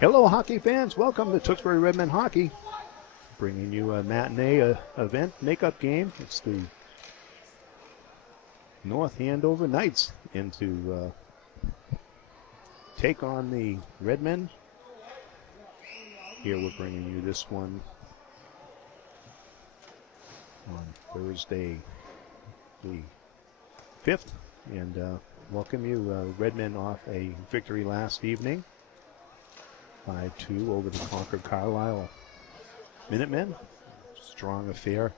Hello, hockey fans. Welcome to Tewksbury Redmen Hockey. Bringing you a matinee event makeup game. It's the North Andover Knights into take on the Redmen. Here we're bringing you this one on Thursday the 5th. And welcome you. Redmen off a victory last evening. 5-2 over the Concord Carlisle Minutemen. Strong affair.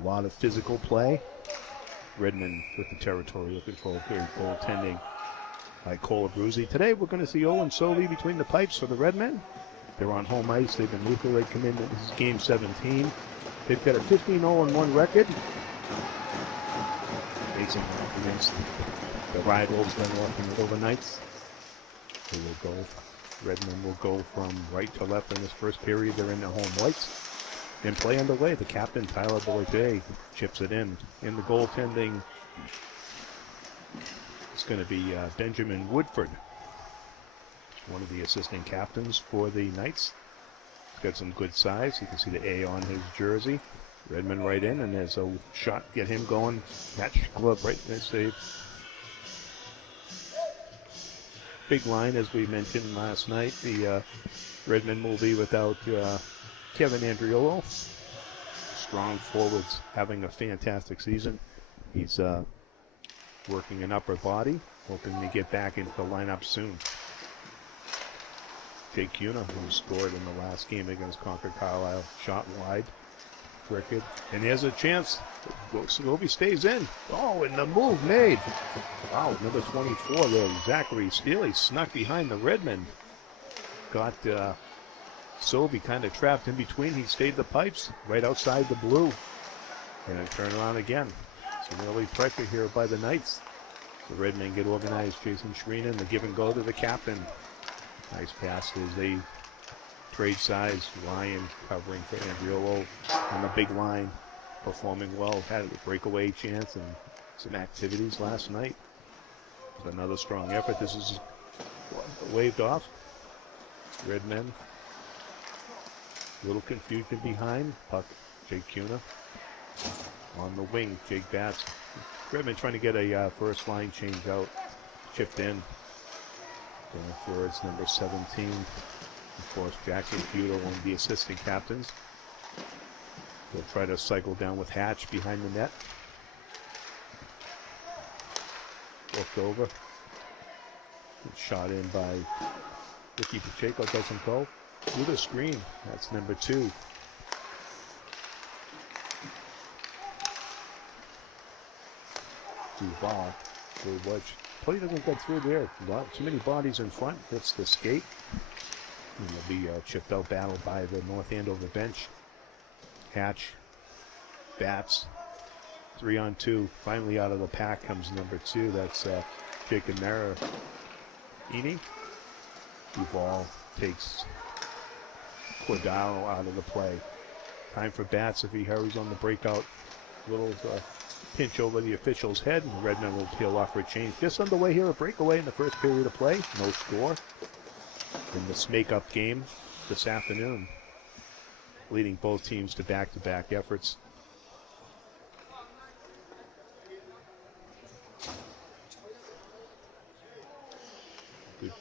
A lot of physical play. Redmond with the territorial control. Good goaltending by Cole Abruzzi. Today we're going to see Owen Sovey between the pipes for the Redmen. They're on home ice. They've been lethal. They come in. This is game 17. They've got a 15-0-1 record. Facing off against the rivals, the North Andover Knights. They will go. Redmond will go from right to left in this first period. They're in their home whites. And play underway. The captain, Tyler Boyer, chips it in. In the goaltending, it's going to be Benjamin Woodford, one of the assistant captains for the Knights. He's got some good size. You can see the A on his jersey. Redmond right in, and there's a shot. Get him going. Catch glove right there. Save. Big line, as we mentioned last night. The Redmond will be without Kevin Andriolo. Strong forwards, having a fantastic season. He's working an upper body, hoping to get back into the lineup soon. Jake Cuna, who scored in the last game against Concord Carlisle, shot wide. Cricket. And there's a chance. Sovey stays in. Oh, and the move made. Wow, number 24 there, Zachary Steele, snuck behind the Redmen. Got Sovey kind of trapped in between. He stayed the pipes right outside the blue. And then turn around again. Some early pressure here by the Knights. The Redmen get organized. Jason Shreenan, the give and go to the captain. Nice pass as they trade size. Ryan covering for Andriolo on the big line. Performing well. Had a breakaway chance and some activities last night. Another strong effort. This is waved off. Redmen. A little confusion behind. Puck, Jake Cuna. On the wing, Jake Batts. Redmond trying to get a first line change out. Chipped in. Going for its number 17. Of course, Jackson Feudal, one of the assistant captains. They'll try to cycle down with Hatch behind the net. Looked over. Shot in by Ricky Pacheco, doesn't go. With a screen, that's number 2. Duval, good watch. Play doesn't get through there. Too many bodies in front. Hits the skate. And it'll be chipped out battle by the North Andover bench. Hatch, Bats, 3-on-2. Finally out of the pack comes number 2. That's Jacob Maraini. Duval takes Cordaro out of the play. Time for Bats if he hurries on the breakout. Little pinch over the official's head, and Redmond will peel off for a change. Just underway here, a breakaway in the first period of play. No score in this make-up game this afternoon, leading both teams to back-to-back efforts. Good.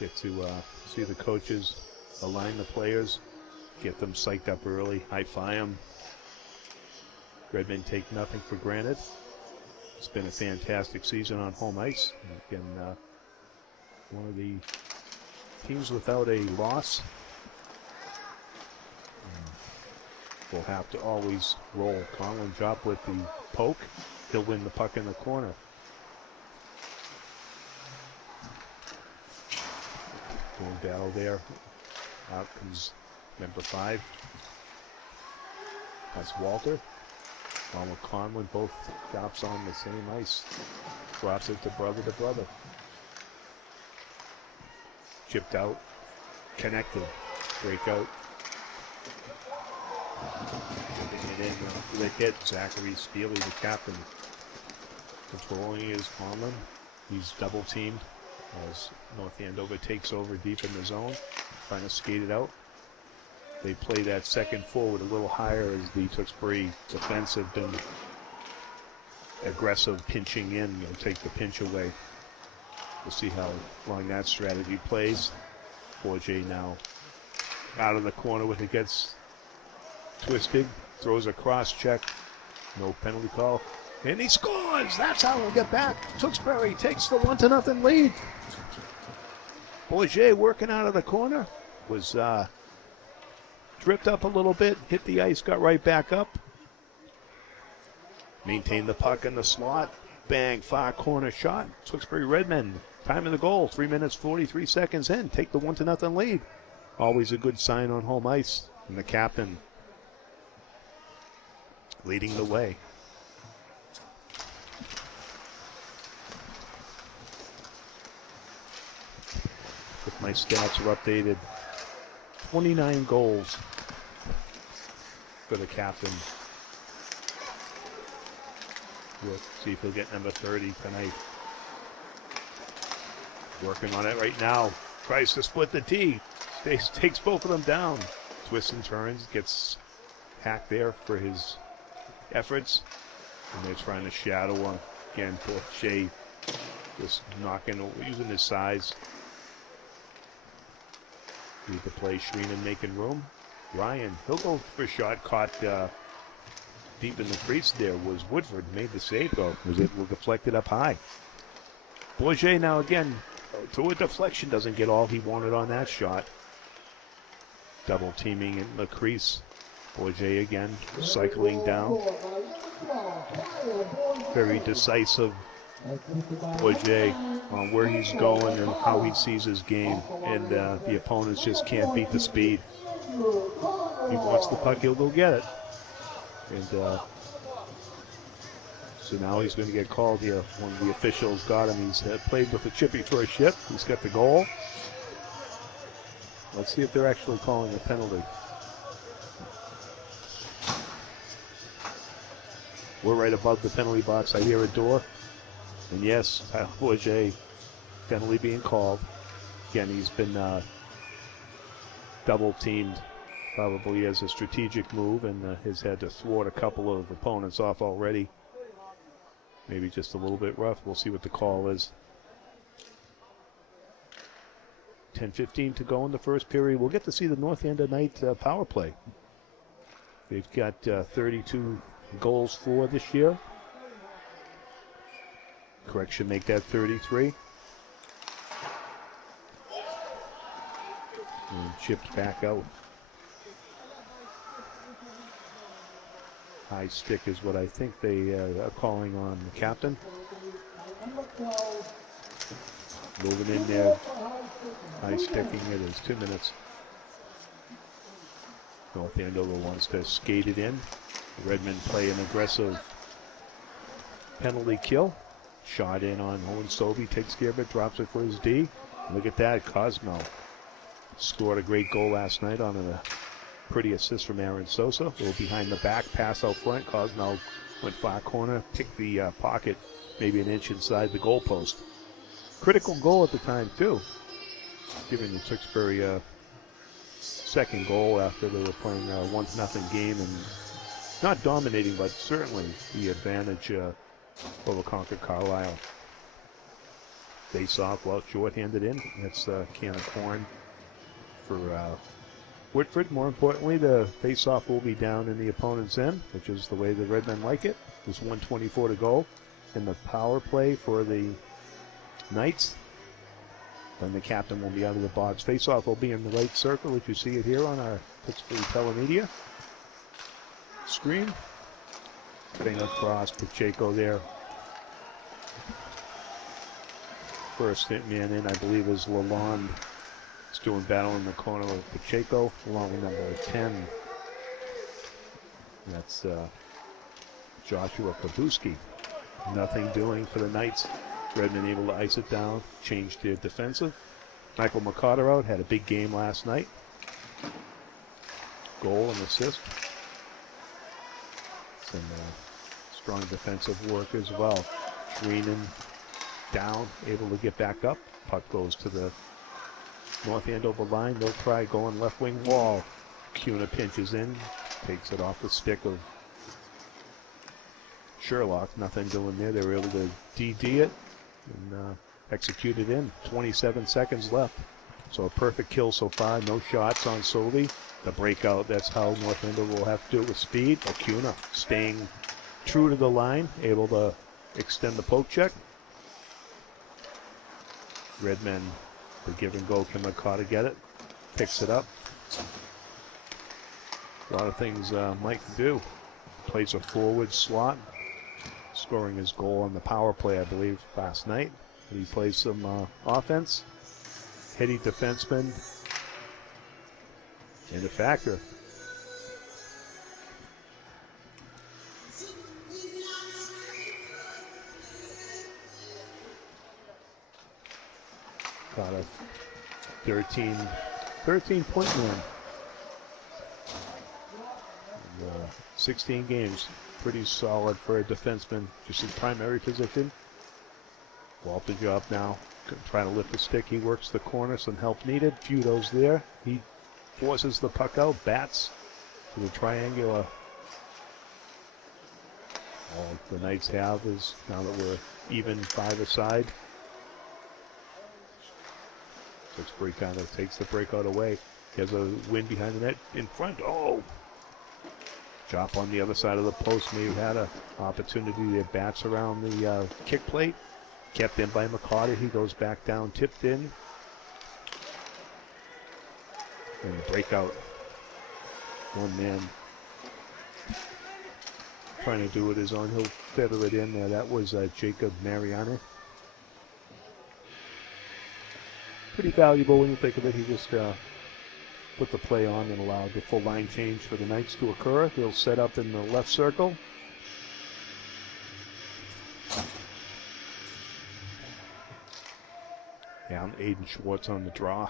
Get to see the coaches align the players, get them psyched up early, high-five them. Redmond take nothing for granted. It's been a fantastic season on home ice. Again, one of the teams without a loss. Will have to always roll. Conlon drop with the poke. He'll win the puck in the corner. Going battle there. Out comes number 5. That's Walter. Along with Conlon, both drops on the same ice. Drops it to brother. Chipped out. Connected. Breakout. Getting it in the hit. Zachary Steele, the captain. Controlling is Conlon. He's double teamed. as North Andover takes over deep in the zone, trying to skate it out. They play that second forward a little higher as the Tewksbury defense have been aggressive, pinching in. They'll take the pinch away. We'll see how long that strategy plays. Bourget now out of the corner with it, gets twisted, throws a cross check. No penalty call. And he scores! That's how we'll get back. Tewksbury takes the 1-0 lead. Bourget working out of the corner. Was dripped up a little bit, hit the ice, got right back up. Maintained the puck in the slot. Bang, far corner shot. Tewksbury Redmen, time of the goal, 3 minutes, 43 seconds in. Take the 1-0 lead. Always a good sign on home ice. And the captain leading the way. If my stats are updated, 29 goals for the captain. We'll see if he'll get number 30 tonight. Working on it right now. Tries to split the D. Takes both of them down. Twists and turns. Gets hacked there for his efforts. And they're trying to shadow him. Again, Bourget just using his size. Need to play Shreenan making room. Ryan, he'll go for a shot caught deep in the crease there. Was Woodford, made the save though. Was able to deflect it up high. Bourget now again, through a deflection, doesn't get all he wanted on that shot. Double teaming in the crease. Bourget again, cycling down. Very decisive Bourget on where he's going and how he sees his game. And the opponents just can't beat the speed. He wants the puck, he'll go get it. And so now he's going to get called here. One of the officials got him. He's played with a chippy for a shift. He's got the goal. Let's see if they're actually calling a penalty. We're right above the penalty box. I hear a door. And yes, Bourget penalty being called. Again, he's been double teamed probably as a strategic move and has had to thwart a couple of opponents off already. Maybe just a little bit rough. We'll see what the call is. 10:15 to go in the first period. We'll get to see the North End of Night power play. They've got 32 goals for this year. Correction, make that 33. And chipped back out. High stick is what I think they are calling on the captain. Moving in there. High sticking it is 2 minutes. North Andover wants to skate it in. Redmen play an aggressive penalty kill. Shot in on Owen Sobey, takes care of it, drops it for his D. Look at that, Cosmo scored a great goal last night on a pretty assist from Aaron Sosa. A little behind the back, pass out front. Cosmo went far corner, picked the pocket, maybe an inch inside the goal post. Critical goal at the time too, giving the Tewksbury a second goal after they were playing a 1-0 game and not dominating, but certainly the advantage over Concord Carlisle. Face off, well, short-handed in. That's a can of corn for Whitford. More importantly, the face-off will be down in the opponent's end, which is the way the Redmen like it. There's 1:24 to go in the power play for the Knights. Then the captain will be out of the box. Face-off will be in the right circle, if you see it here on our Pittsburgh Telemedia screen. Bang across, Pacheco there. First hit man in, I believe, is Lalonde. He's doing battle in the corner with Pacheco, along with number 10. That's Joshua Kabuski. Nothing doing for the Knights. Redmen able to ice it down, change their defensive. Michael McCarter out, had a big game last night. Goal and assist. Some strong defensive work as well. Shreenan down, able to get back up. Puck goes to the North Andover line. They'll try going left wing wall. Cuna pinches in, takes it off the stick of Sherlock. Nothing doing there. They were able to DD it and execute it in. 27 seconds left. So a perfect kill so far. No shots on Soli. The breakout, that's how North Andover will have to do it with speed. Acuna staying true to the line, able to extend the poke check. Redmen, the give and go, can McCarter get it? Picks it up. A lot of things Mike can do. Plays a forward slot, scoring his goal on the power play, I believe, last night. He plays some offense. Heady defenseman. And a factor. Got a 13-point win. 16 games. Pretty solid for a defenseman, just in primary position. Walter job now. Trying to lift the stick. He works the corner. Some help needed. Feudo's there. He forces the puck out. Bats to the triangular. All the Knights have is, now that we're even 5-a-side, Tewksbury kind of takes the breakout away. He has a win behind the net in front. Oh! Chop on the other side of the post. May have had an opportunity to bats around the kick plate. Kept in by McCarter. He goes back down, tipped in. And the breakout. One man trying to do it his own. He'll feather it in there. That was Jacob Mariani. Pretty valuable when you think of it. He just put the play on and allowed the full line change for the Knights to occur. He'll set up in the left circle. Down Aiden Schwartz on the draw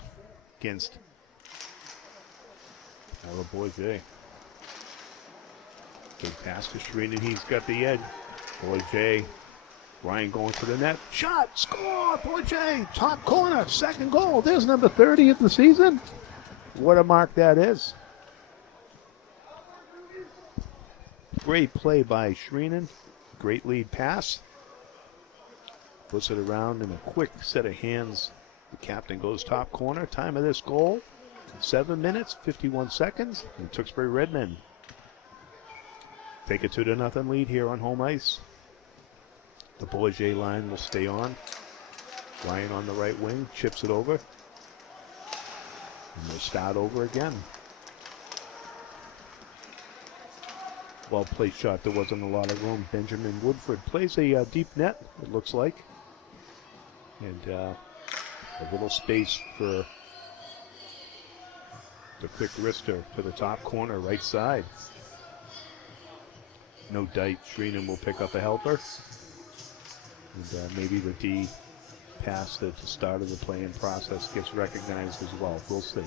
against our boy Jay. Good pass to Shreen, and he's got the edge. Boy Jay. Ryan going for the net. Shot! Score! Boy Jay! Top corner. Second goal. There's number 30 of the season. What a mark that is. Great play by Shreenan. Great lead pass. Puts it around in a quick set of hands. The captain goes top corner. Time of this goal, 7 minutes, 51 seconds. And Tewksbury Redmen take a 2-0 lead here on home ice. The Bourget line will stay on. Ryan on the right wing, chips it over. And we'll start over again. Well placed shot. There wasn't a lot of room. Benjamin Woodford plays a deep net, it looks like. And a little space for the quick wrister to the top corner, right side. No Dite. Shreenan will pick up a helper. And maybe the D pass at the start of the playing process gets recognized as well. We'll see.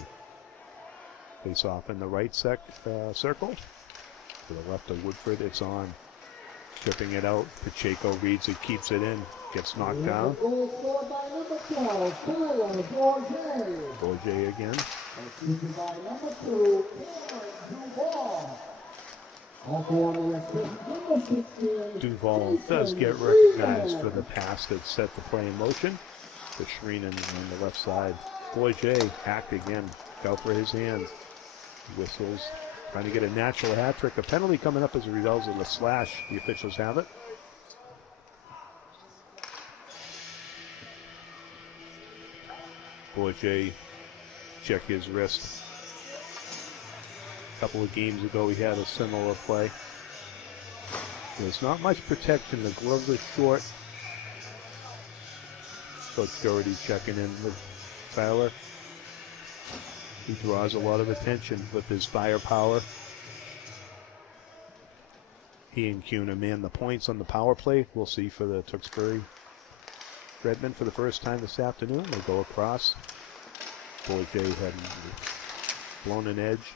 Face off in the right circle. To the left of Woodford, it's on. Chipping it out. Pacheco reads it, keeps it in. Gets knocked down. Bourget again. Duval does get recognized for the pass that set the play in motion. The Shreenan on the left side. Bourget hacked again. Out for his hands. Whistles. Trying to get a natural hat trick. A penalty coming up as a result of the slash. The officials have it. Bourget check his wrist. A couple of games ago he had a similar play. There's not much protection. The gloves are short. Coach Doherty checking in with Tyler. He draws a lot of attention with his firepower. He and Cuna man the points on the power play. We'll see for the Tewksbury Redmen for the first time this afternoon. They'll go across. Bourget had blown an edge.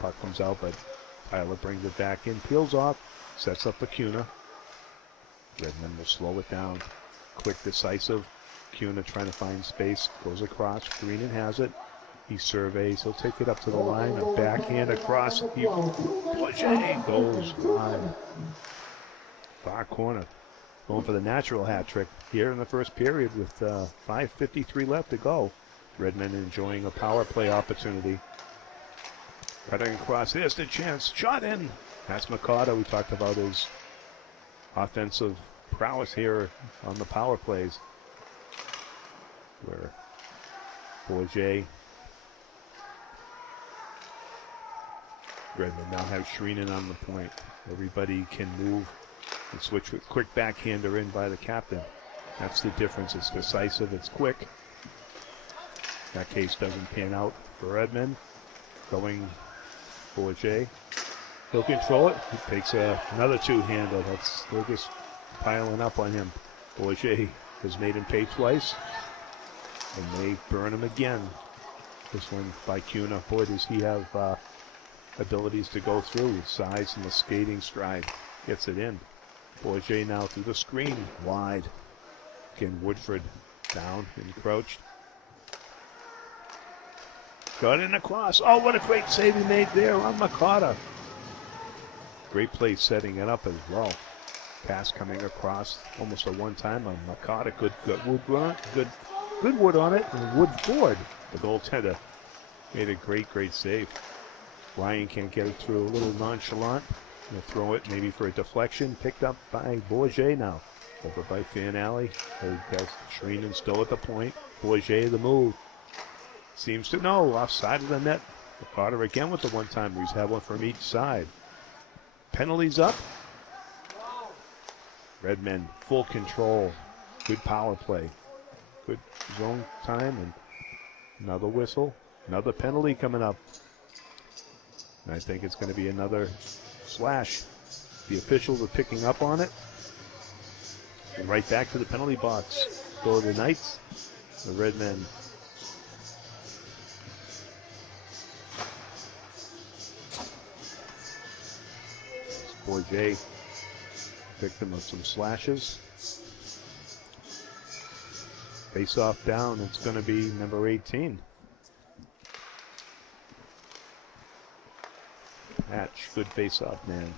Puck comes out, but Tyler brings it back in. Peels off. Sets up the Cuna. Redmen will slow it down. Quick, decisive. Cuna trying to find space, goes across. Greenan has it. He surveys. He'll take it up to the line. A backhand across. Bourget goes wide. Far corner. Going for the natural hat trick here in the first period with 5:53 left to go. Redmond enjoying a power play opportunity. Cutting across. There's the chance. Shot in. That's Mikado. We talked about his offensive prowess here on the power plays. Where Bourget. Redmond now have Shreenan on the point. Everybody can move and switch with quick backhander in by the captain. That's the difference. It's decisive. It's quick. That case doesn't pan out for Redmond. Going Bourget. He'll control it. He takes another two-hander. They're just piling up on him. Bourget has made him pay twice. And they burn him again. This one by Cuna. Boy, does he have abilities to go through with size and the skating stride. Gets it in. Bourget now through the screen. Wide. Again, Woodford down, encroached. Got in across. Oh, what a great save he made there on Mikado. Great play setting it up as well. Pass coming across. Almost a one-time on Mikado. Good wood on it. And Wood Ford, the goaltender, made a great save. Ryan can't get it through. A little nonchalant. He'll throw it maybe for a deflection. Picked up by Bourget now. Over by Fanali. Shreenan still at the point. Bourget the move. Seems to know. Offside of the net. Carter again with the one-timer. He's had one from each side. Penalties up. Redmen full control. Good power play. Good zone time. And another whistle. Another penalty coming up. And I think it's going to be another slash. The officials are picking up on it. And right back to the penalty box. Go the Knights. The Redmen. Bourget, victim of some slashes. Face off down. It's going to be number 18. Hatch, good face off man.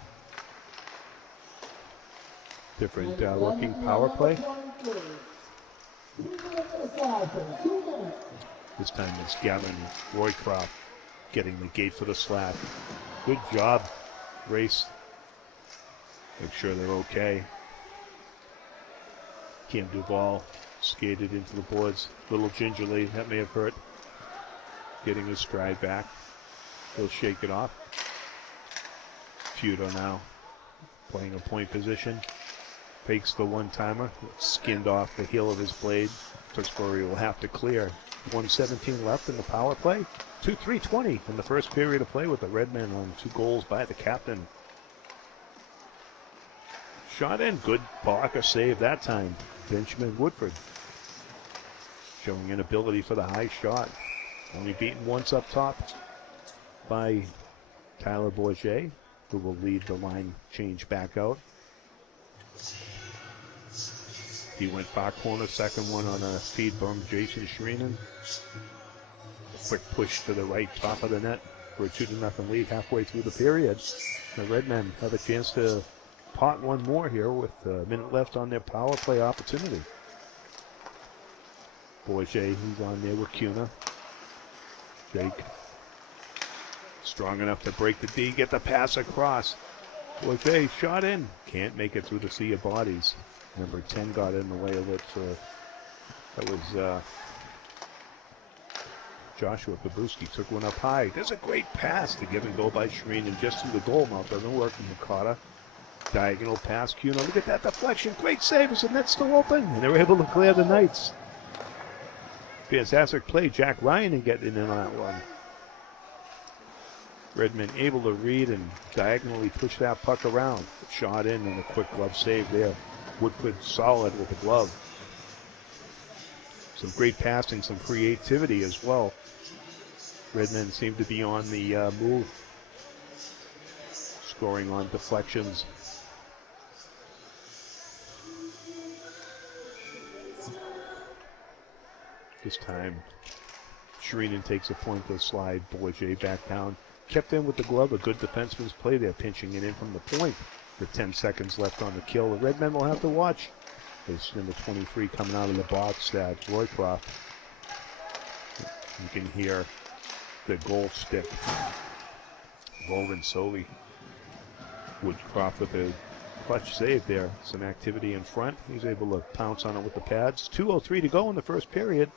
Different looking power play. This time it's Gavin Roycroft getting the gate for the slap. Good job, Race. Make sure they're okay. Cam Duvall skated into the boards a little gingerly. That may have hurt. Getting his stride back. He'll shake it off. Feudo now playing a point position. Fakes the one-timer. Skinned off the heel of his blade. Tewksbury will have to clear. 1:17 left in the power play. 2:3:20 in the first period of play with the Redmen on 2 goals by the captain. Shot in. Good blocker save that time. Benjamin Woodford showing an ability for the high shot. Only beaten once up top by Tyler Bourget, who will lead the line change back out. He went far corner, second one on a feed from Jason Shreenan. Quick push to the right, top of the net for a 2-0 lead halfway through the period. The Redmen have a chance to pot one more here with a minute left on their power play opportunity. Bourget, he's on there with Cuna. Jake, strong enough to break the D, get the pass across. Bourget shot in, can't make it through the sea of bodies. Number 10 got in the way of it, so that was Joshua Babuski took one up high. There's a great pass to give and go by Shreen and just through the goal mouth. Doesn't work from Mikado. Diagonal pass, Cuna. Look at that deflection. Great save. Is the net still open? And they were able to clear the Knights. Fantastic play. Jack Ryan and getting in on that one. Redmond able to read and diagonally push that puck around. Shot in and a quick glove save there. Woodford solid with the glove. Some great passing, some creativity as well. Redmond seemed to be on the move. Scoring on deflections. This time, Shreenan takes a point to slide Bourget back down. Kept in with the glove. A good defenseman's play there, pinching it in from the point. With 10 seconds left on the kill, the Red Men will have to watch. There's number 23 coming out of the box, that Roycroft. You can hear the goal stick. Volvin Soli. Woodcroft with a clutch save there. Some activity in front. He's able to pounce on it with the pads. 2:03 to go in the first period.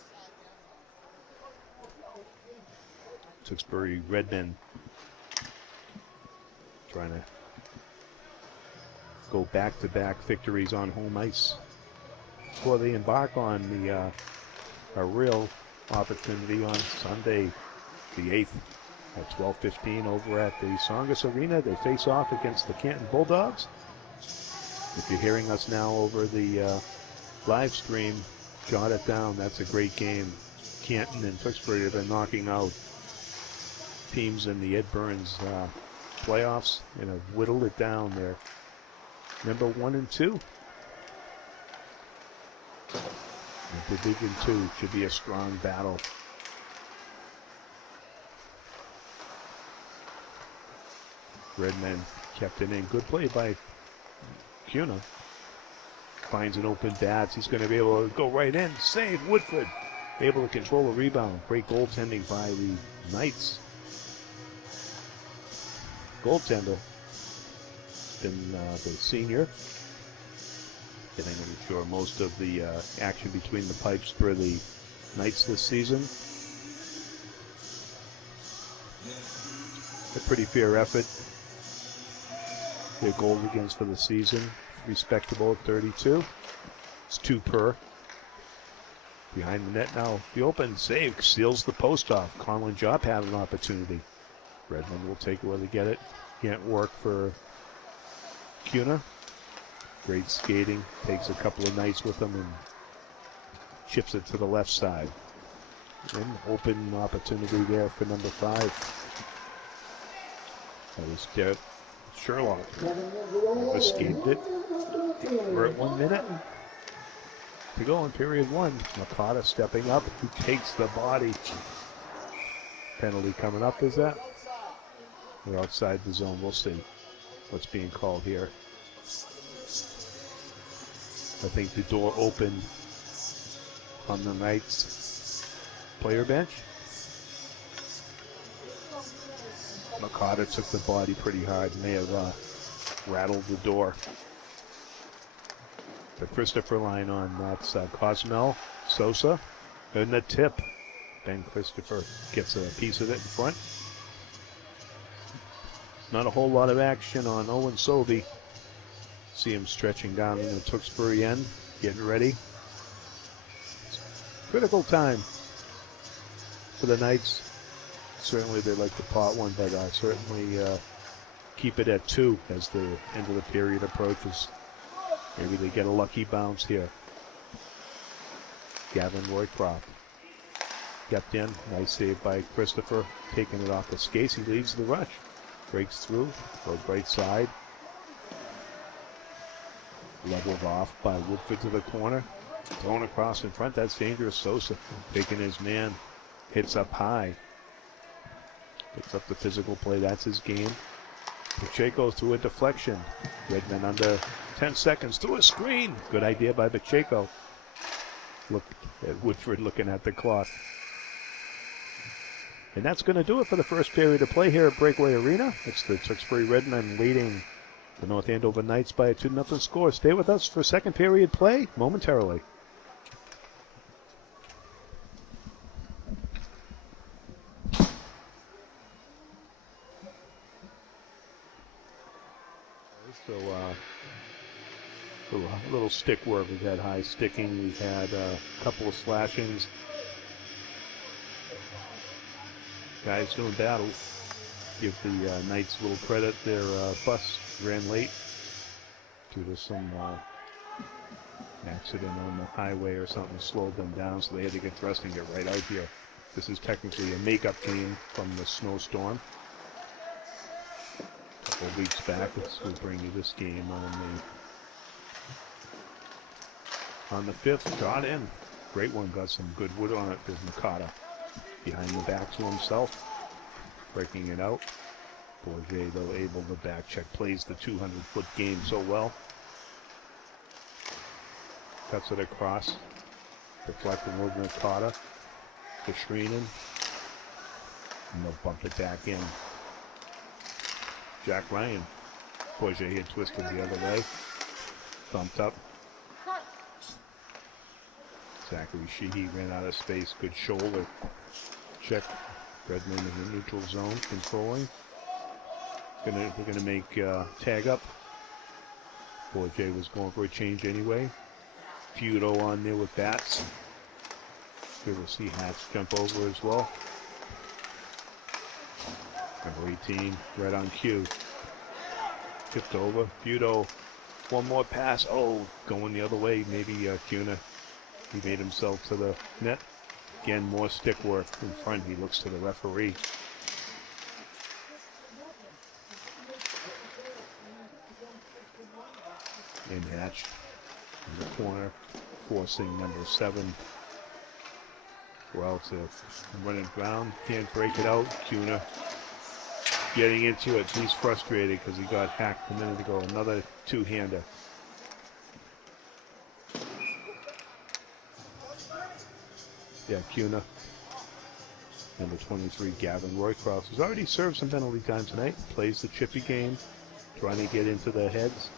Tewksbury Redmen trying to go back-to-back victories on home ice before they embark on a real opportunity on Sunday, the 8th, at 12:15 over at the Songus Arena. They face off against the Canton Bulldogs. If you're hearing us now over the live stream, jot it down. That's a great game. Canton and Tewksbury have been knocking out teams in the Ed Burns playoffs and have whittled it down there. Number 1 and 2. And Division 2 should be a strong battle. Redmen kept it in. Good play by Cuna. Finds an open bats. He's going to be able to go right in. Save Woodford. Able to control a rebound. Great goaltending by the Knights. Goaltender been the senior. Getting, I'm sure, most of the action between the pipes for the Knights this season. A pretty fair effort. Their goals against for the season, respectable at 32. It's 2 per. Behind the net now, the open save seals the post off. Conlon Job had an opportunity. Redmond will take it where they get it. Can't work for Cuna. Great skating. Takes a couple of Knights with him and chips it to the left side. An open opportunity there for number 5. That was Derek Sherlock. Escaped it. We're at 1 minute to go in period 1. Makata stepping up. Who takes the body? Penalty coming up, is that? We're outside the zone. We'll see what's being called here. I think the door opened on the Knights player bench. Makata took the body pretty hard. May have rattled the door. The Christopher line on that's Cosmel Sosa. And the tip. Ben Christopher gets a piece of it in front. Not a whole lot of action on Owen Sovey. See him stretching down in the Tewksbury end, getting ready. Critical time for the Knights. Certainly they'd like to pot one, but certainly keep it at 2 as the end of the period approaches. Maybe they get a lucky bounce here. Gavin Roycroft kept in. Nice save by Christopher, taking it off the skates. He leads the rush. Breaks through, goes right side. Leveled off by Woodford to the corner. Thrown across in front. That's dangerous. Sosa taking his man. Hits up high. Picks up the physical play. That's his game. Pacheco through a deflection. Redmond under 10 seconds through a screen. Good idea by Pacheco. Look at Woodford looking at the clock. And that's going to do it for the first period of play here at Breakaway Arena. It's the Tewksbury Redmen leading the North Andover Knights by a 2-0 score. Stay with us for second period play momentarily. So a little stick work. We've had high sticking. We've had a couple of slashings. Guys doing battle. Give the Knights a little credit. Their bus ran late due to some accident on the highway or something slowed them down, so they had to get dressed and get right out here. This is technically a makeup game from the snowstorm. A couple of weeks back, we'll bring you this game on the 5th. Shot in. Great one, got some good wood on it. There's Nakata behind the back to himself, breaking it out. Bourget, though, able to back check, plays the 200-foot game so well. Cuts it across, deflecting over Nakata to Shreenan, and they'll bump it back in. Jack Ryan, Bourget had twisted the other way, thumped up. Zachary Sheehy ran out of space, good shoulder check. Redmond in the neutral zone, controlling. We're gonna make tag up. Bourget was going for a change anyway. Feudo on there with bats. Good to see Hatch jump over as well. Number 18, right on cue. Tipped over. Feudo, one more pass. Oh, going the other way. Maybe Cuna. He made himself to the net. Again, more stick work in front. He looks to the referee. And Hatch in the corner, forcing number 7. Well, to running down, can't break it out. Cuna getting into it. He's frustrated because he got hacked a minute ago. Another two-hander. Yeah, Cuna. Number 23, Gavin Roycroft, who's already served some penalty time tonight. Plays the chippy game, trying to get into their heads.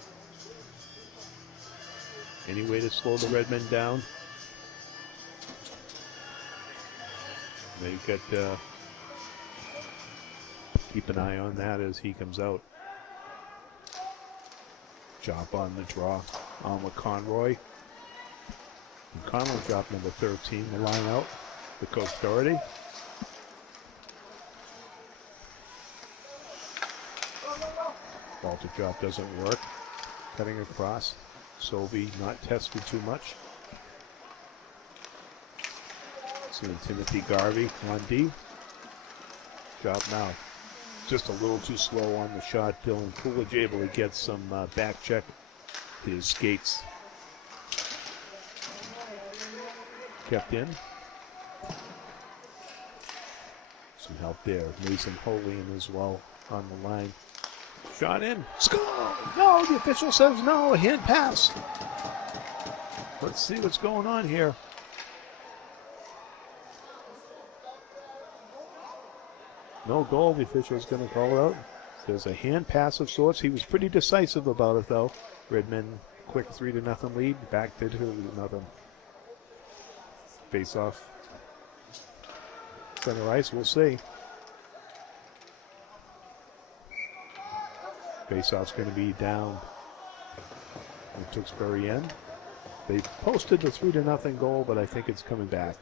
Any way to slow the Redmen down? They got keep an eye on that as he comes out. Job on the draw. Alma Conroy. And Conroy dropped number 13, the line out. The Coach Doherty. Walter drop doesn't work. Cutting across. Sovey not tested too much. Seeing Timothy Garvey on D. Job now. Just a little too slow on the shot. Dylan Coolidge able to get some back check. His skates kept in. Some help there. Mason Holian as well on the line. Shot in. Score! No, the official says no. A hand pass. Let's see what's going on here. No goal. The official is going to call it out. There's a hand pass of sorts. He was pretty decisive about it, though. Redmond, quick 3-0 lead. Back to 2-0. Face off. Center ice. We'll see. Face-off's going to be down in Tewksbury end. They posted the 3-0 goal, but I think it's coming back.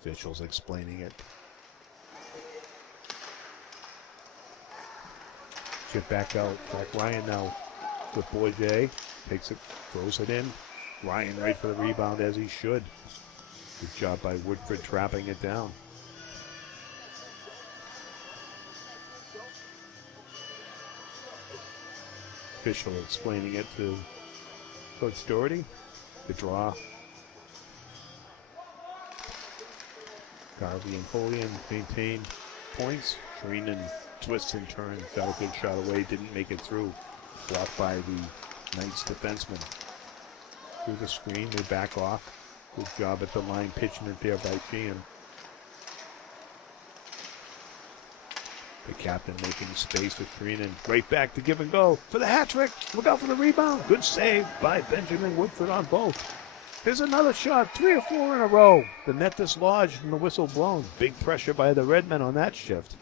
Officials explaining it. Chip back out. Back Ryan now with Bourget. Takes it, throws it in. Ryan right for the rebound as he should. Good job by Woodford trapping it down. Official explaining it to Coach Doherty. The draw. Garvey and Holian maintain points. Shreenan twists and turns. Got a good shot away. Didn't make it through. Blocked by the Knights defenseman. Through the screen. They back off. Good job at the line, pitching it there by Sheehan. The captain making space with Shreenan. Right back to give and go for the hat trick. Look out for the rebound. Good save by Benjamin Woodford on both. There's another shot, 3 or 4 in a row. The net dislodged and the whistle blown. Big pressure by the Redmen on that shift.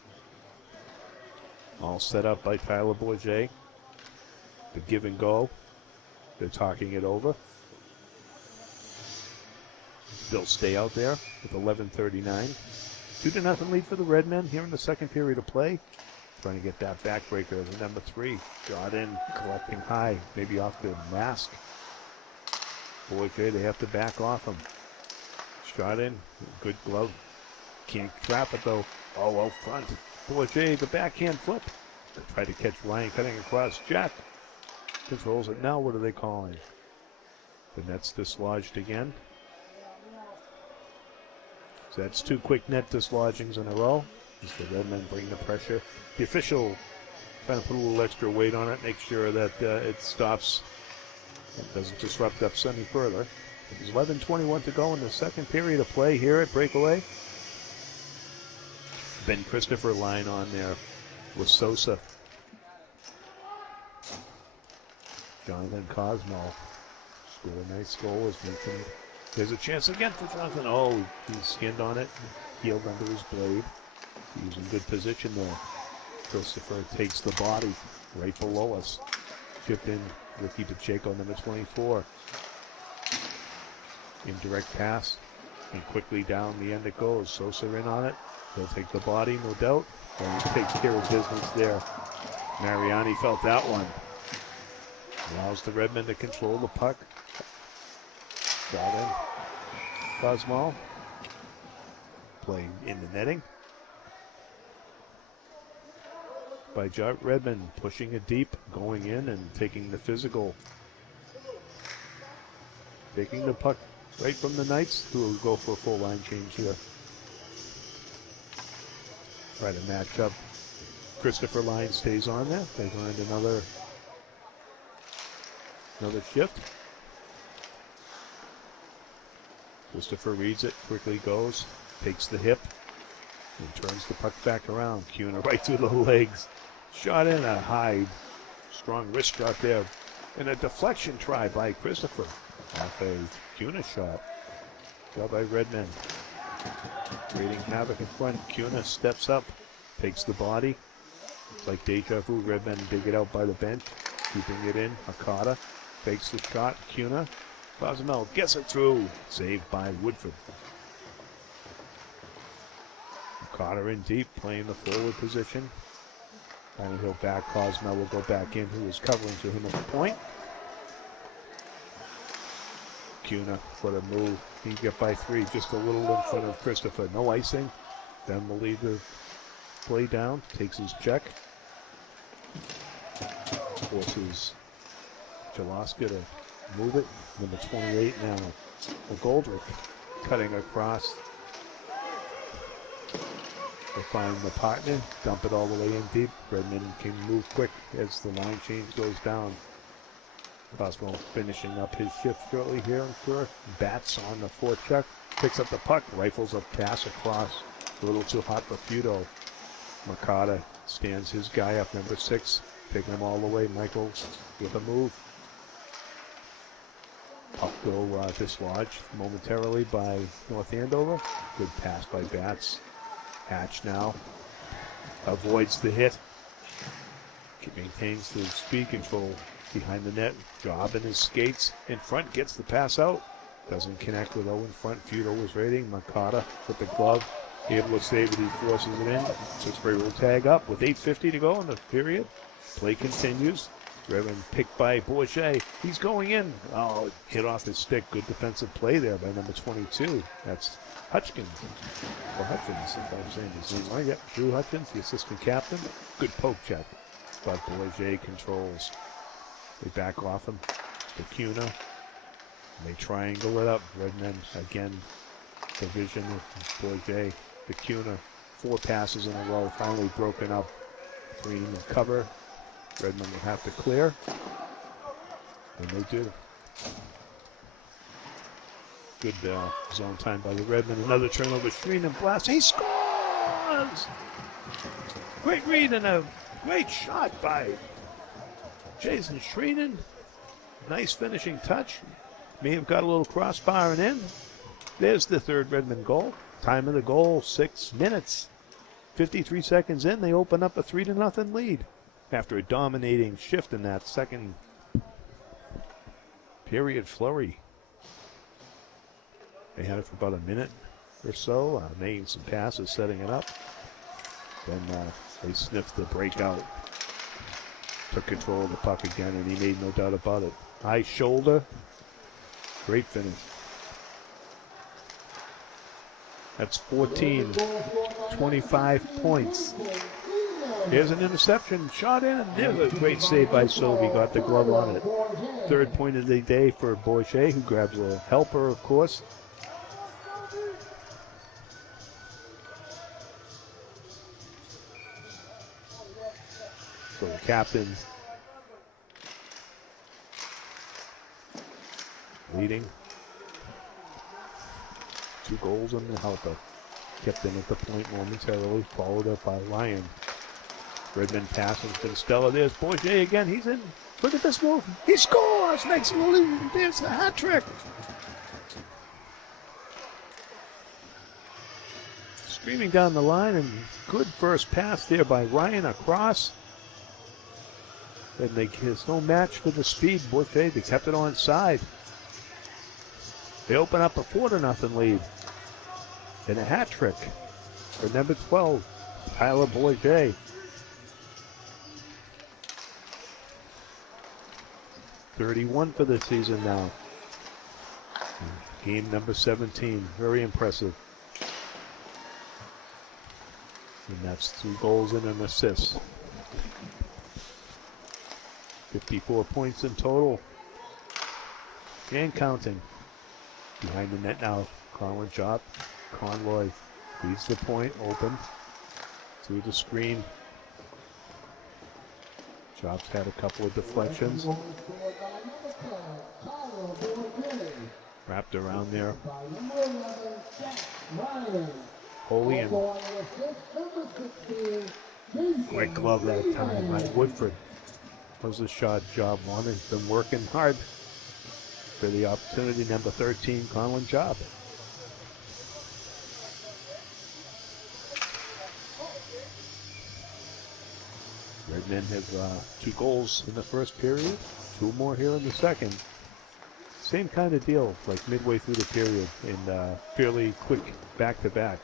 All set up by Tyler Bourget. The give and go. They're talking it over. They'll stay out there with 11:39. 2-0 lead for the Redmen here in the second period of play. Trying to get that backbreaker. The number 3. Shot in, collecting high. Maybe off the mask. Bourget, they have to back off him. Shot in, good glove. Can't trap it though. Oh, out front. Bourget, the backhand flip. Try to catch Ryan cutting across. Jack controls it. Now what are they calling? The net's dislodged again. So that's 2 quick net dislodgings in a row. As the Redmen bring the pressure. The official trying to put a little extra weight on it, make sure that it stops. It doesn't disrupt us any further. There's 11:21 to go in the second period of play here at Breakaway. Ben Christopher line on there with Sosa. Jonathan Cosmo scored a nice goal as Nathan. There's a chance again for Jonathan. Oh, he skinned on it, healed under his blade. He was in good position there. Christopher takes the body right below us. Chipped in Ricky Pacheco, number 24. Indirect pass, and quickly down the end it goes. Sosa in on it. He'll take the body, no doubt. And he takes care of business there. Mariani felt that one. Allows the Redmen to control the puck. Shot in. Cosmo. Playing in the netting. By Redmen, pushing it deep, going in and taking the physical. Taking the puck right from the Knights, who will go for a full line change here. Try to match up. Christopher Line stays on there. They've earned another shift. Christopher reads it, quickly goes, takes the hip, and turns the puck back around. Cuna right through the legs. Shot in a high, strong wrist shot there. And a deflection try by Christopher off a Cuna shot. Shot by Redmen. Creating havoc in front. Cuna steps up, takes the body. It's like deja vu. Redmen dig it out by the bench, keeping it in. Akata takes the shot. Cuna. Cozumel gets it through. Saved by Woodford. Akata in deep, playing the forward position. And he'll back. Cozumel will go back in, who is covering to him at the point. Cuna for the move. He get by 3, just a little in front of Christopher. No icing. Then will lead the play down. Takes his check. Forces Jaloska to move it. Number 28 now. Goldrick cutting across. They'll find the partner. Dump it all the way in deep. Redmond can move quick as the line change goes down. Cosmo finishing up his shift shortly here, I'm sure. Bats on the forecheck. Picks up the puck. Rifles a pass across. A little too hot for Fudo. Mercado stands his guy up, number 6. Taking him all the way. Michaels with a move. Puck go dislodged momentarily by North Andover. Good pass by Bats. Hatch now avoids the hit. Maintains the speed control behind the net. Job in his skates. In front, gets the pass out. Doesn't connect with O in front. Fudo was raiding. Makata with the glove. Able to save it. He forces it in. Pittsburgh will tag up with 8:50 to go in the period. Play continues. Redmond picked by Bourget. He's going in. Oh, hit off his stick. Good defensive play there by number 22. That's Hutchins. Or Hutchins, if I'm saying his name right. Yep, Drew Hutchins, the assistant captain. Good poke check. But Bourget controls. They back off him to Cuna. They triangle it up. Redmond again. Division with Bourget to Cuna. 4 passes in a row. Finally broken up. Green and cover. Redmond will have to clear. And they do. Good zone time by the Redmond. Another turnover. Shreen and blast. He scores! Great read and a great shot by Jason Shreenan. Nice finishing touch. May have got a little crossbar in. There's the third Redmond goal. Time of the goal, 6 minutes. 53 seconds in, they open up a 3-0 lead. After a dominating shift in that second period flurry. They had it for about a minute or so, making some passes, setting it up. Then they sniffed the breakout. Took control of the puck again, and he made no doubt about it. High shoulder. Great finish. That's 14, 25 points Here's an interception, shot in, and there's a great save by Sobey. Got the glove on it. Third point of the day for Bourget, who grabs a helper, of course. So the captain leading. 2 goals on the helper. Kept in at the point momentarily, followed up by Ryan. Redmond passing to Stella. There's Bourget again. He's in. Look at this move. He scores! Makes it a lead. There's a hat trick. Streaming down the line, and good first pass there by Ryan across. And there's no match for the speed. Bourget, they kept it on side. They open up a 4-0 lead. And a hat trick for number 12, Tyler Bourget. 31 for the season now. Game number 17, very impressive. And that's 2 goals and an assist. 54 points in total. And counting. Behind the net now, Colin Job. Conroy leads the point, open through the screen. Jobs had a couple of deflections. Wrapped around there. Holy, and great glove that time by Woodford. Was a shot Job on. He's been working hard for the opportunity. Number 13, Colin Job. Redmond have 2 goals in the first period, 2 more here in the second. Same kind of deal, like midway through the period, and fairly quick back-to-back.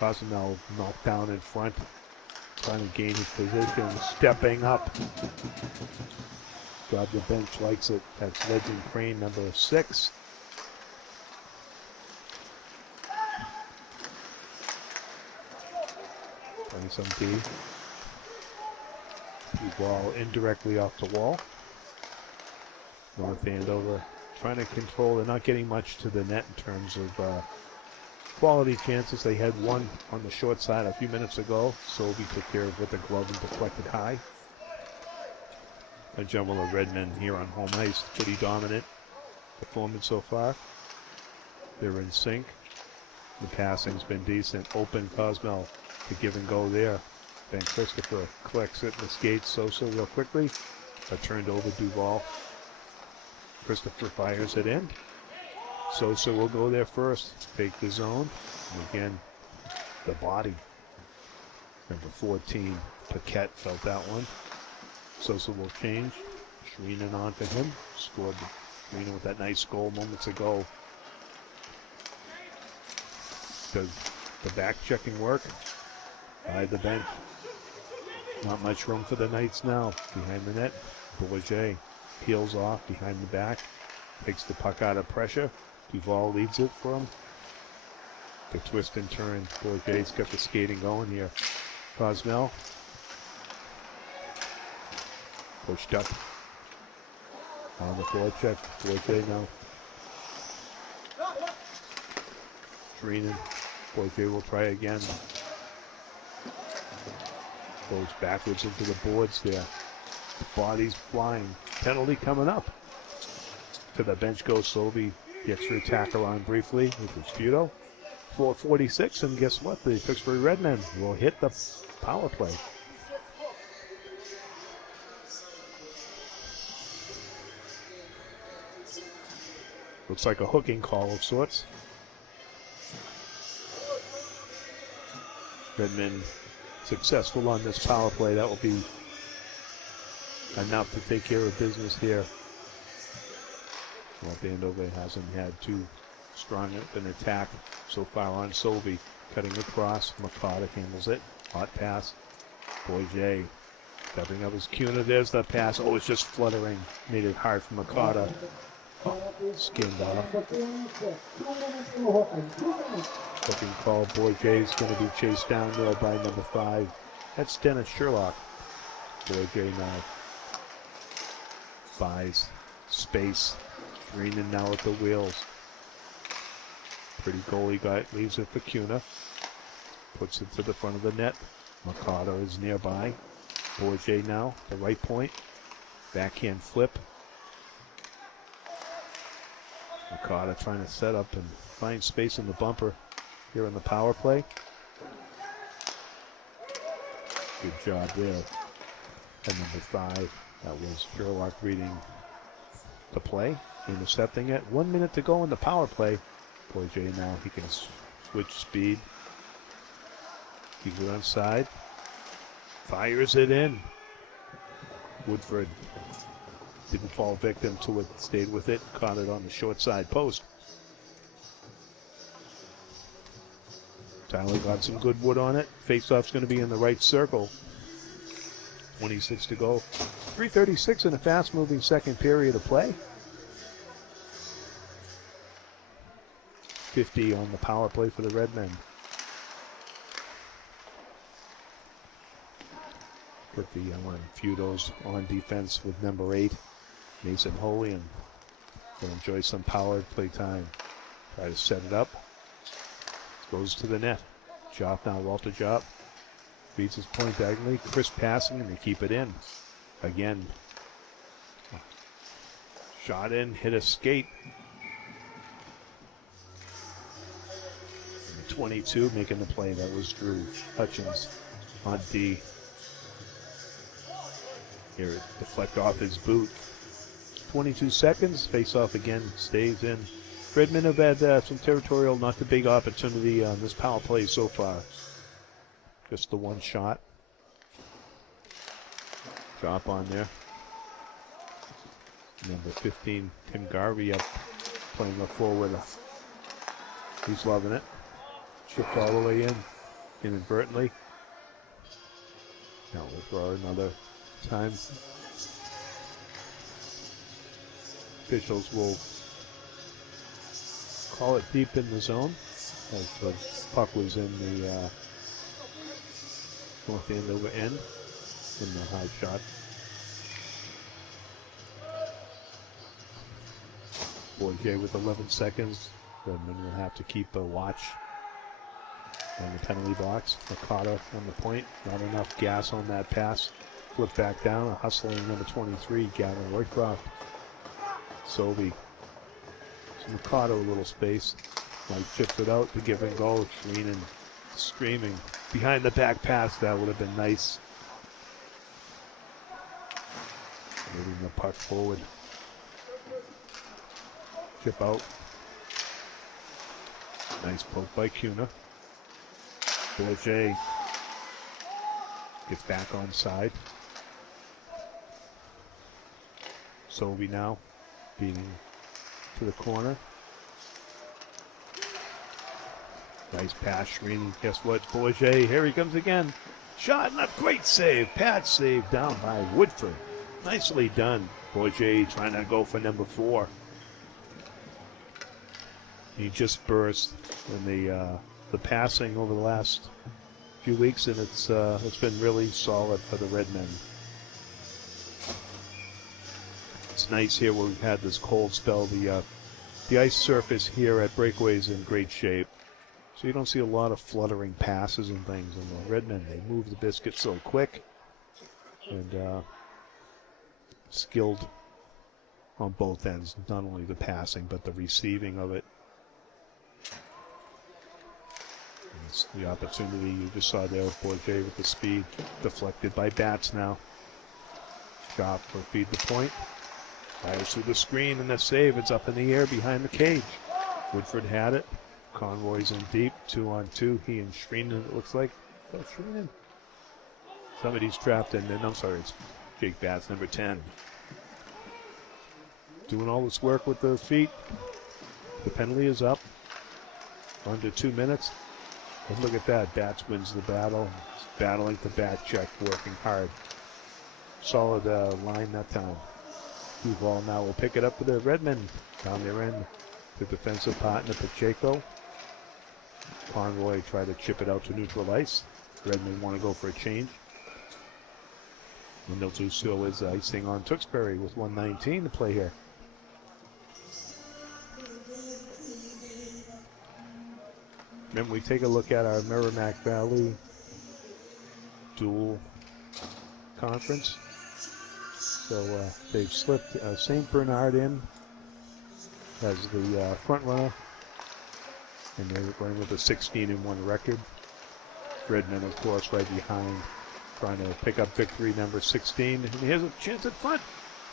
Cozumel knocked down in front, trying to gain his position, stepping up. God, the bench likes it. That's Legend Crane, number 6. Playing some D. The ball indirectly off the wall. North Andover trying to control. They're not getting much to the net in terms of quality chances. They had one on the short side a few minutes ago. Sobey took care of with the glove and deflected high. A jumble of Redmond here on home ice. Pretty dominant performance so far. They're in sync. The passing's been decent. Open Cosmel to give and go there. Then Christopher collects it and skates Sosa real quickly, but turned over Duval. Christopher fires it in. Sosa will go there first, take the zone. And again, the body. Number 14, Paquette felt that one. Sosa will change. Shreenan on to him. Scored Shreenan with that nice goal moments ago. Does the back checking work? By the bench. Not much room for the Knights now. Behind the net, Bourget peels off behind the back. Takes the puck out of pressure. Duval leads it for him. The twist and turn. Bourget's got the skating going here. Cosmel. Pushed up. On the forecheck. Bourget now. Shreenan. Bourget will try again. Goes backwards into the boards there. Bodies flying. Penalty coming up. To the bench goes Sobey. The extra attacker on briefly with Sputo. 4:46, and guess what? The Pittsburgh Redmen will hit the power play. Looks like a hooking call of sorts. Redmen successful on this power play. That will be enough to take care of business here. North Andover hasn't had too strong an attack so far on Sobey. Cutting across, Makata handles it. Hot pass. Bourget stepping up his Cuna. There's the pass. Oh, it's just fluttering. Made it hard for Makata. Skinned off. Looking call. Bourget's going to be chased down there by number 5, That's Dennis Sherlock. Boy J now buys space. Greenan now at the wheels. Pretty goalie guy leaves it for Cuna. Puts it to the front of the net. Mercado is nearby. Bourget now, the right point. Backhand flip. Mercado trying to set up and find space in the bumper here in the power play. Good job there. And number 5, that was Sherlock reading the play, intercepting it. 1 minute to go in the power play. Bourget now, he can switch speed. Keep it on side. Fires it in. Woodford didn't fall victim to it, stayed with it, caught it on the short side post. Tyler got some good wood on it. Faceoff's going to be in the right circle. 26 to go. 3:36 in a fast-moving second period of play. 50 on the power play for the Redmen. Put the Feudos on defense with number 8, Mason Holy, and will enjoy some power play time. Try to set it up. Goes to the net. Jop now, Walter Jop. Beats his point diagonally. Crisp passing, and they keep it in. Again. Shot in, hit a skate. 22 making the play. That was Drew Hutchins on D. Here it deflect off his boot. 22 seconds. Face off again. Stays in. Redmen have had some territorial, not the big opportunity on this power play so far. Just the one shot. Drop on there. Number 15, Tim Garvey up, playing a forward. He's loving it. Chipped all the way in, inadvertently. Now we'll draw another time. Officials will call it deep in the zone as the puck was in the North Andover end in the high shot. Bourget with 11 seconds. Redmond will have to keep a watch on the penalty box. Mercado on the point. Not enough gas on that pass. Flip back down. A hustling number 23, Gavin Roycroft. Sobey. Mercado a little space. Like chips it out to give and go. Greenan screaming. Behind the back pass, that would have been nice. Moving the puck forward. Chip out. Nice poke by Cuna. Bourget gets back on side. Sobey now beating to the corner. Nice pass, Srini. Guess what? Bourget, here he comes again. Shot, not great save. Pat save down by Woodford. Nicely done. Bourget trying to go for number 4. He just burst in the passing over the last few weeks, and it's been really solid for the Redmen. It's nice here where we've had this cold spell. The ice surface here at Breakaway is in great shape, so you don't see a lot of fluttering passes and things. And the Redmen, they move the biscuit so quick and skilled on both ends, not only the passing but the receiving of it. It's the opportunity you just saw there with Bourget with the speed, deflected by Bats now. Drop or feed the point. Fires through the screen and the save. It's up in the air behind the cage. Woodford had it. Conroy's in deep, 2-on-2. He and Shreenan, it looks like. Oh, Shreenan. Somebody's trapped in there. I'm sorry, it's Jake Bats, number 10. Doing all this work with the feet. The penalty is up. Under 2 minutes. And look at that. Bats wins the battle. He's battling the back check, working hard. Solid line that time. Duval now will pick it up for the Redmen. Down their end. The defensive partner, Pacheco. Conroy try to chip it out to neutral ice. Redmen want to go for a change. And they'll do so as icing on Tewksbury with 1:19 to play here. Then we take a look at our Merrimack Valley dual conference. So they've slipped St. Bernard in as the front runner, and they're running with a 16-1 record. Redmond, of course, right behind, trying to pick up victory number 16. And he has a chance at front.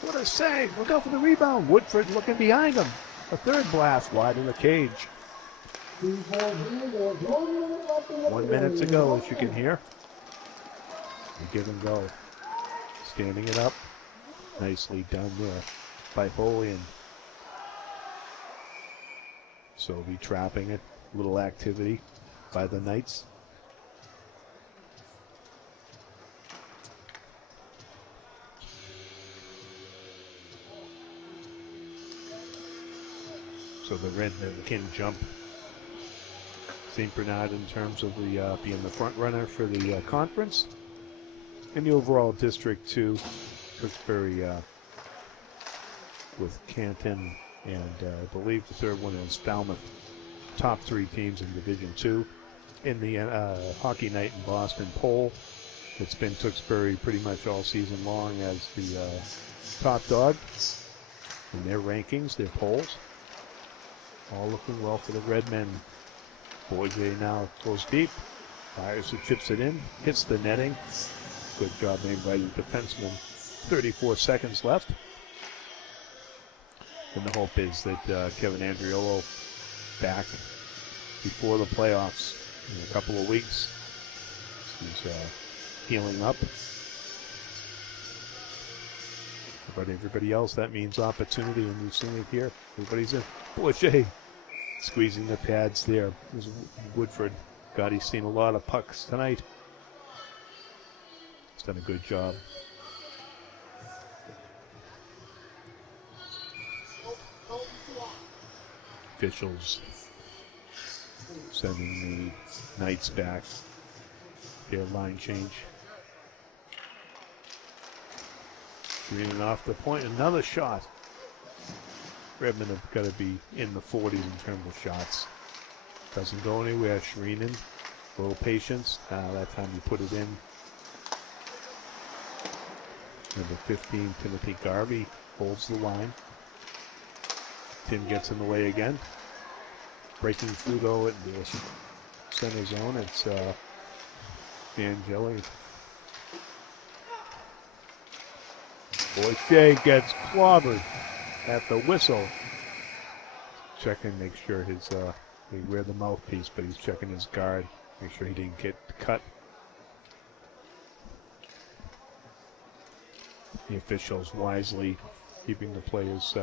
What a save! Look out for the rebound. Woodford looking behind him. A third blast wide in the cage. 1 minute to go, as you can hear. And give and go. Standing it up. Nicely done there by Holian. So be trapping it. Little activity by the Knights. So the Redmen can jump St. Bernard in terms of the being the front runner for the conference. In the overall District 2, Tewksbury with Canton and I believe the third one is Falmouth. Top three teams in Division 2. In the Hockey Night in Boston poll, it's been Tewksbury pretty much all season long as the top dog in their rankings, their polls. All looking well for the Redmen. Bourget now goes deep, fires and chips it in, hits the netting. Good job made by the defenseman. 34 seconds left. And the hope is that Kevin Andriolo back before the playoffs in a couple of weeks. He's healing up. But everybody else, that means opportunity, and we've seen it here. Everybody's in. Bourget squeezing the pads there. There's Woodford. God, he's seen a lot of pucks tonight. He's done a good job. Officials sending the Knights back. Their line change. Reading off the point, another shot. Redmond have got to be in the 40s in terms of shots. Doesn't go anywhere. Shreenan, a little patience. That time he put it in. Number 15, Timothy Garvey, holds the line. Tim gets in the way again. Breaking through though at the center zone. It's Angeli. Bourget gets clobbered at the whistle. Checking, make sure his he wear the mouthpiece, but he's checking his guard, make sure he didn't get cut. The officials wisely keeping the players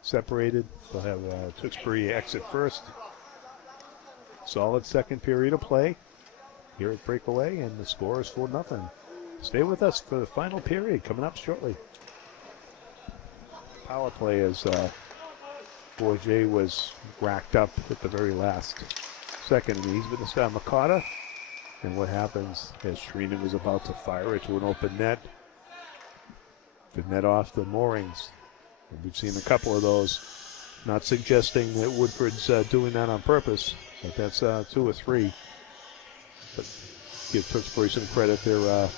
separated. They'll have Tewksbury exit first. Solid second period of play here at Breakaway, and the score is 4-0. Stay with us for the final period coming up shortly. Power play as Bourget was racked up at the very last second. And he's with the star Makata. And what happens as Shreenan was about to fire it to an open net. The net off the moorings. And we've seen a couple of those. Not suggesting that Woodford's doing that on purpose, but that's 2 or 3. But give Tewksbury some credit. They're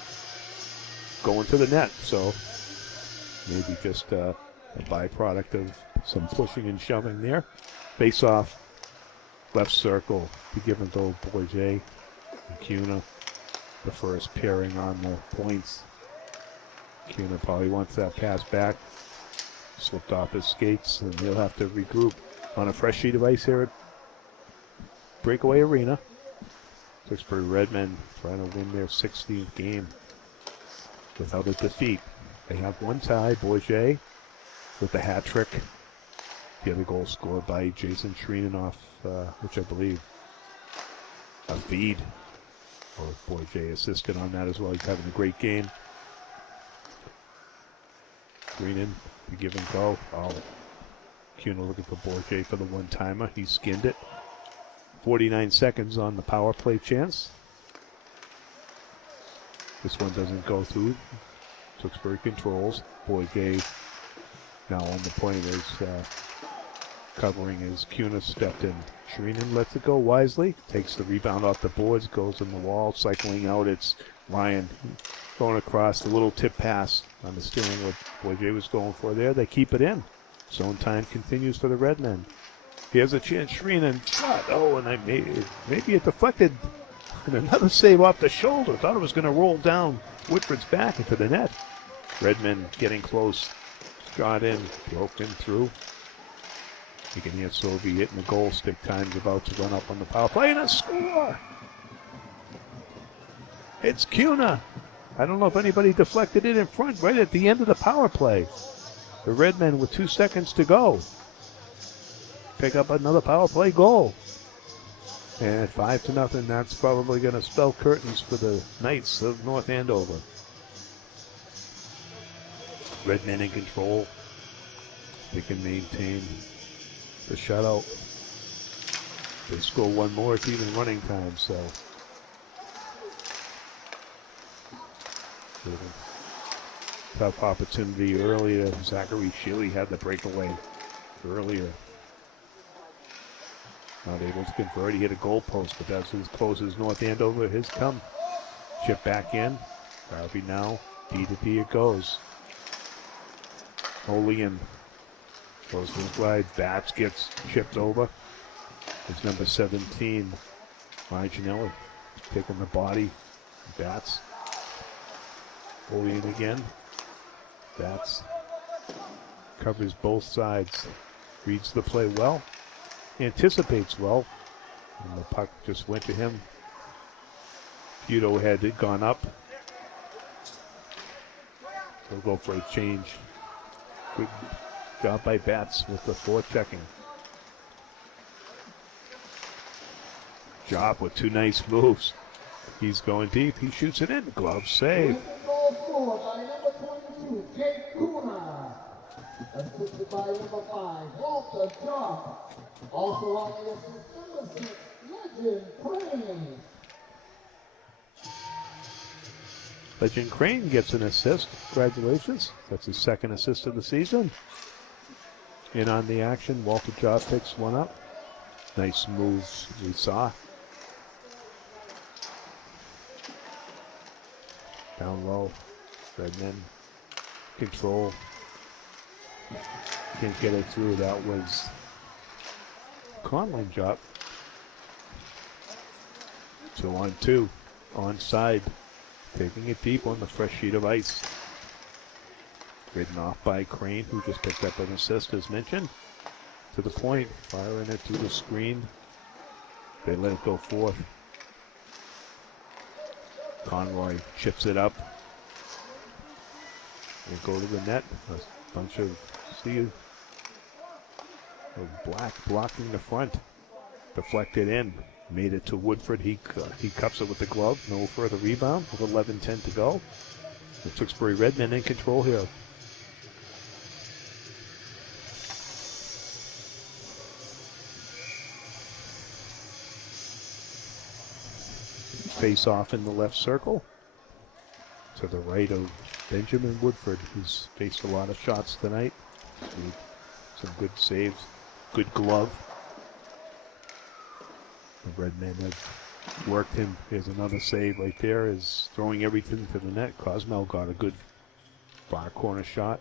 going to the net, so maybe just a byproduct of some pushing and shoving there. Face off, left circle, be given to Bourget and Cuna, the first pairing on the points. Cuna probably wants that pass back. Slipped off his skates, and he'll have to regroup on a fresh sheet of ice here at Breakaway Arena. Tewksbury Redmen trying to win their 16th game without a defeat. They have one tie, Bourget with the hat trick. The other goal scored by Jason Shreenan off, which I believe a feed. Or Bourget assisted on that as well. He's having a great game. Shreenan, the give and go. Oh, Cuna looking for Bourget for the one-timer. He skinned it. 49 seconds on the power play chance. This one doesn't go through. Tewksbury controls. Boyke now on the point is covering as Kuna stepped in. Shreenan lets it go wisely. Takes the rebound off the boards. Goes in the wall. Cycling out. It's Ryan going across the little tip pass. Understanding what Boyke was going for there. They keep it in. Zone time continues for the Redmen. Here's a chance. Shreenan shot. Oh, and maybe it deflected. And another save off the shoulder. Thought it was going to roll down Woodford's back into the net. Redmen getting close. Got in. Broken through. You can hear Sylvie hitting the goal stick. Time's about to run up on the power play. And a score! It's Kuna. I don't know if anybody deflected it in front right at the end of the power play. The Redmen with 2 seconds to go pick up another power play goal. And 5-0, that's probably going to spell curtains for the Knights of North Andover. Redmen in control. They can maintain the shutout. If they score one more, it's even running time, so. Tough opportunity earlier. Zachary Shealy had the breakaway earlier. Not able to convert. He hit a goal post, but that's as close as North Andover has come. Chip back in. Garvey now. D to D it goes. Olean goes wide. Bats gets chipped over. It's number 17. Marginelli taking the body. Bats. Olean again. Bats covers both sides. Reads the play well. Anticipates well. And the puck just went to him. Fudo had it gone up. He'll go for a change. Good job by Bats with the forechecking. Job with 2 nice moves. He's going deep. He shoots it in. Glove save. Assisted by number 5, Walter Job. Also on the assist, number 6, Legend Crane. Legend Crane gets an assist. Congratulations. That's his 2nd assist of the season. In on the action, Walter Job picks one up. Nice moves we saw. Down low. Redmen control. Can't get it through. That was Conlon job. 2-on-2. Onside. Taking it deep on the fresh sheet of ice. Ridden off by Crane, who just picked up an assist as mentioned. To the point. Firing it through the screen. They let it go forth. Conroy chips it up. They go to the net. A bunch of black blocking the front. Deflected in. Made it to Woodford. He cups it with the glove. No further rebound with 11:10 to go. The Tewksbury Redmen in control here. Face off in the left circle. To the right of Benjamin Woodford, who's faced a lot of shots tonight. Some good saves. Good glove. The Redmen have worked him. Here's another save right there. Is throwing everything to the net. Cosmel got a good far corner shot.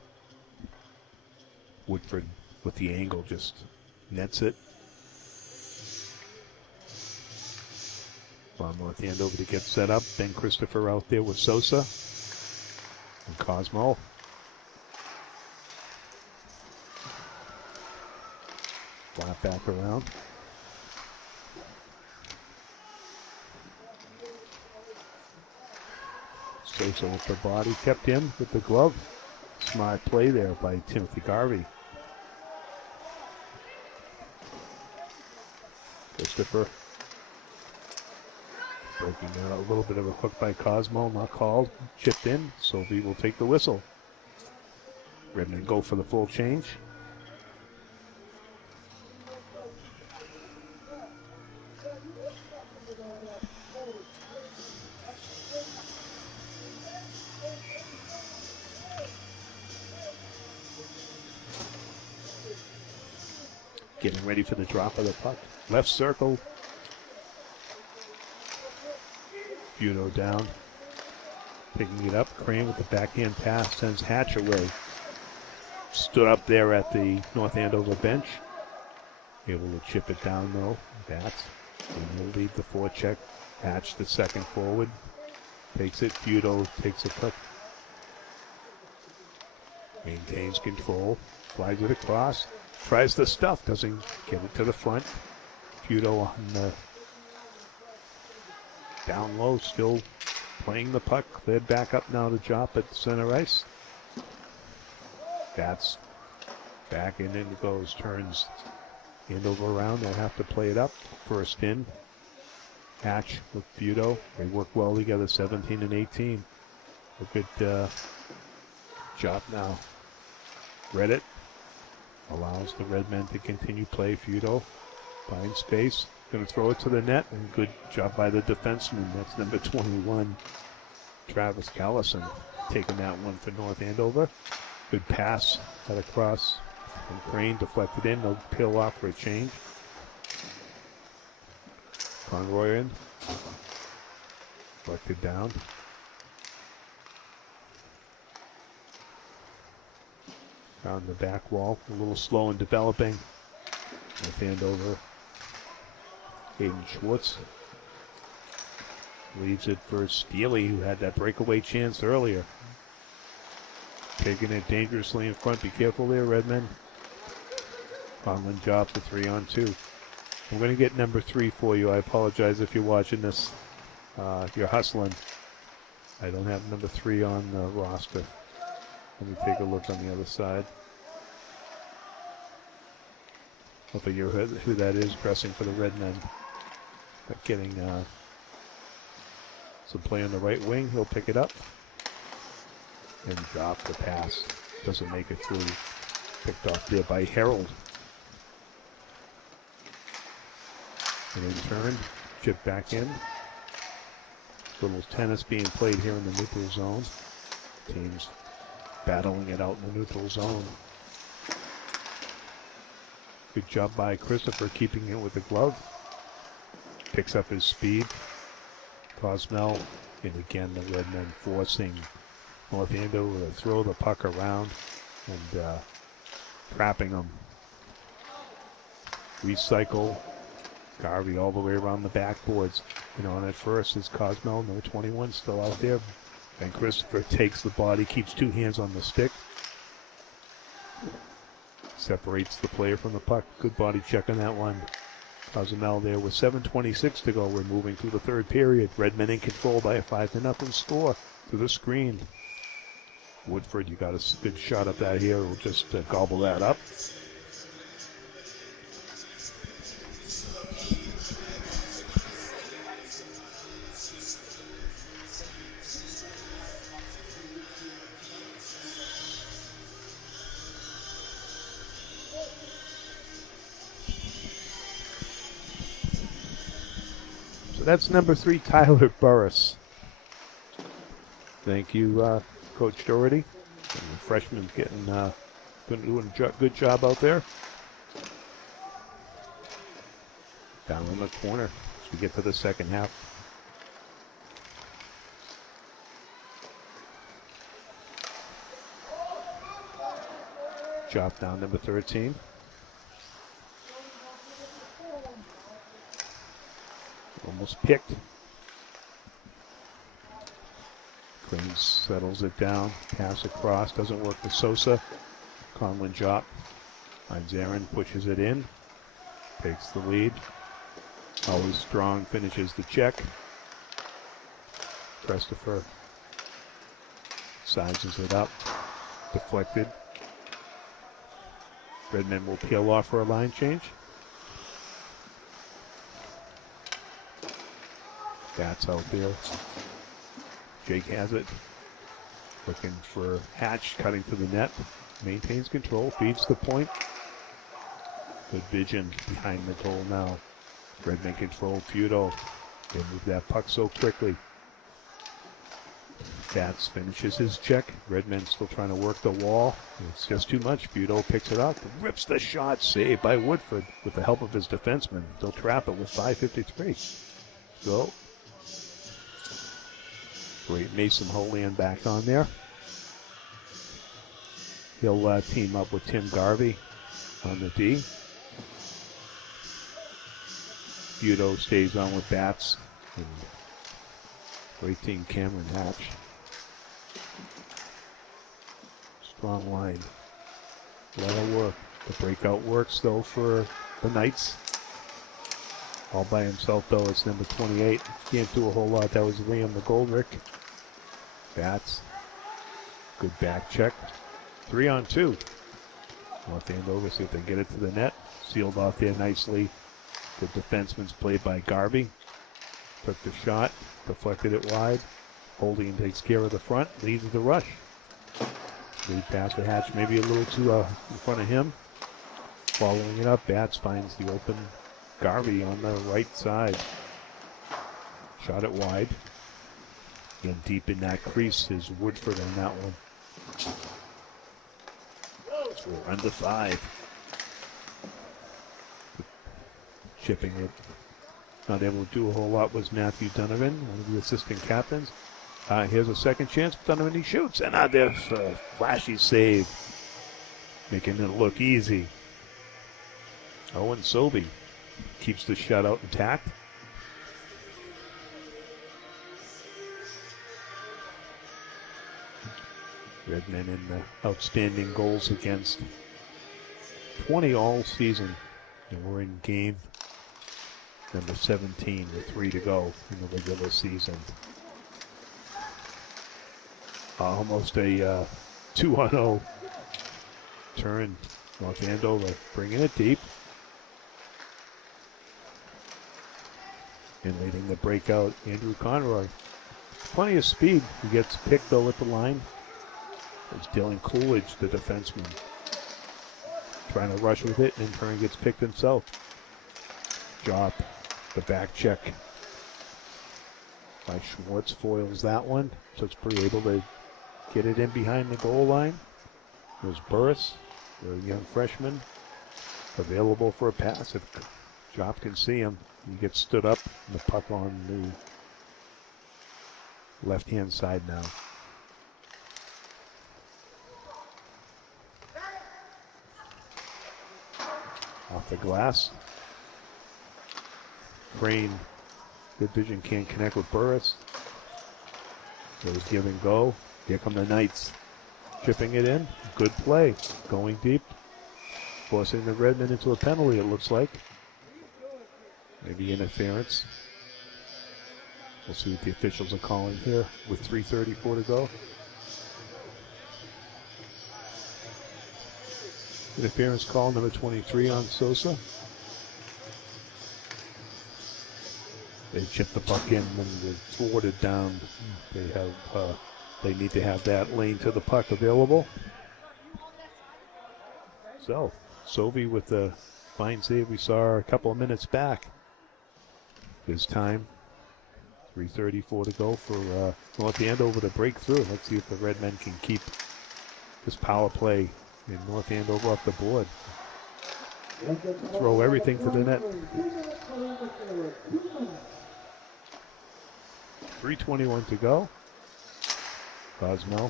Woodford with the angle just nets it. From North Andover to get set up. Ben Christopher out there with Sosa. And Cosmo. Flat back around. Sosa with the body, kept in with the glove. Smart play there by Timothy Garvey. Christopher breaking a little bit of a hook by Cosmo, not called. Chipped in. Sylvie will take the whistle. Redmen go for the full change. Getting ready for the drop of the puck. Left circle. Budo down. Picking it up. Crane with the backhand pass sends Hatch away. Stood up there at the North Andover bench. Able to chip it down though. Bats. And he'll lead the forecheck. Hatch the second forward. Takes it. Budo takes a cut. Maintains control. Flies it across. Tries the stuff. Doesn't get it to the front. Budo on the down low. Still playing the puck. Cleared back up now to Jop at center ice. Bats back and in it goes. Turns Andover around. They'll have to play it up. First in. Hatch with Budo. They work well together. 17 and 18. A good job now. Reddit allows the Red Men to continue play. Budo finds space. Going to throw it to the net. And good job by the defenseman. That's number 21, Travis Callison, taking that one for North Andover. Good pass cut across from Crane, deflected in. They'll peel off for a change. Conroyan deflected down. Found the back wall, a little slow in developing. North Andover. Hayden Schwartz leaves it for Steely, who had that breakaway chance earlier. Taking it dangerously in front. Be careful there, Redmen. Conlon Job for 3-on-2. I'm going to get number 3 for you. I apologize if you're watching this. You're hustling. I don't have number 3 on the roster. Let me take a look on the other side. I'll figure who that is pressing for the Redmen. But getting some play on the right wing. He'll pick it up and drop the pass. Doesn't make it through. Picked off there by Harold. And in turn, chip back in. Little tennis being played here in the neutral zone. Teams battling it out in the neutral zone. Good job by Christopher keeping it with the glove. Picks up his speed. Cosmel, and again the Redmen forcing North Andover to throw the puck around and trapping them. Recycle. Garvey all the way around the backboards. You know, and at first is Cosmel, number 21, still out there. And Christopher takes the body, keeps 2 hands on the stick. Separates the player from the puck. Good body check on that one. Cosmel there with 7:26 to go. We're moving through the third period. Redmen in control by a 5-0 score through the screen. Woodford, you got a good shot up that here. We'll just gobble that up. So that's number 3, Tyler Burris. Thank you, Coach Doherty. And the freshman's doing a good job out there. Down in the corner as we get to the second half. Drop down number 13. Almost picked. Crane settles it down. Pass across. Doesn't work for Sosa. Conlon Jop. Finds Aaron. Pushes it in. Takes the lead. Always strong. Finishes the check. Christopher sizes it up. Deflected. Redmen will peel off for a line change. Bats out there. Jake has it. Looking for Hatch, cutting to the net. Maintains control, feeds the point. Good vision behind the goal now. Redmen control, Budo. They move that puck so quickly. Bats finishes his check. Redmond still trying to work the wall. It's just too much. Budo picks it up, rips the shot, saved by Woodford with the help of his defenseman. They'll trap it with 5:53. So, great Mason Holian back on there. He'll team up with Tim Garvey on the D. Budo stays on with Bats. And great team, Cameron Hatch. Strong line. A lot of work. The breakout works, though, for the Knights. All by himself, though, it's number 28. Can't do a whole lot. That was Liam McGoldrick. Bats. Good back check. 3-on-2. North Andover, see if they can get it to the net. Sealed off there nicely. The defenseman's played by Garvey. Took the shot, deflected it wide. Holding takes care of the front, leads the rush. Lead pass to Hatch, maybe a little too in front of him. Following it up, Bats finds the open Garvey on the right side. Shot it wide. Again, deep in that crease is Woodford on that one. So we're under 5. Chipping it. Not able to do a whole lot was Matthew Donovan, one of the assistant captains. Here's a second chance for Donovan. He shoots, and there's a flashy save, making it look easy. Owen Sobey keeps the shutout intact. Redmen in the outstanding goals against. 20 all season, and we're in game number 17 with 3 to go in the regular season. Almost a 2-on-0 turn. North Andover bringing it deep. And leading the breakout, Andrew Conroy. Plenty of speed. He gets picked, though, at the line. It's Dylan Coolidge, the defenseman, trying to rush with it, and in turn gets picked himself. Drop. The back check by Schwartz foils that one. So it's pretty able to get it in behind the goal line. There's Burris, the young freshman, available for a pass. If Job can see him, he gets stood up, and the puck on the left-hand side now. Off the glass. Crane, good vision, can't connect with Burris. Goes give and go. Here come the Knights. Chipping it in. Good play. Going deep. Forcing the Redmen into a penalty, it looks like. Maybe interference. We'll see what the officials are calling here with 3:34 to go. Interference call, number 23 on Sosa. They chip the puck in and they're thwarted down. They need to have that lane to the puck available. So, Sovey with the fine save we saw a couple of minutes back. This time, 3:34 to go for North Andover to break through. Let's see if the Redmen can keep this power play in North Andover off the board. Throw everything to the net. 3:21 to go. Cosmo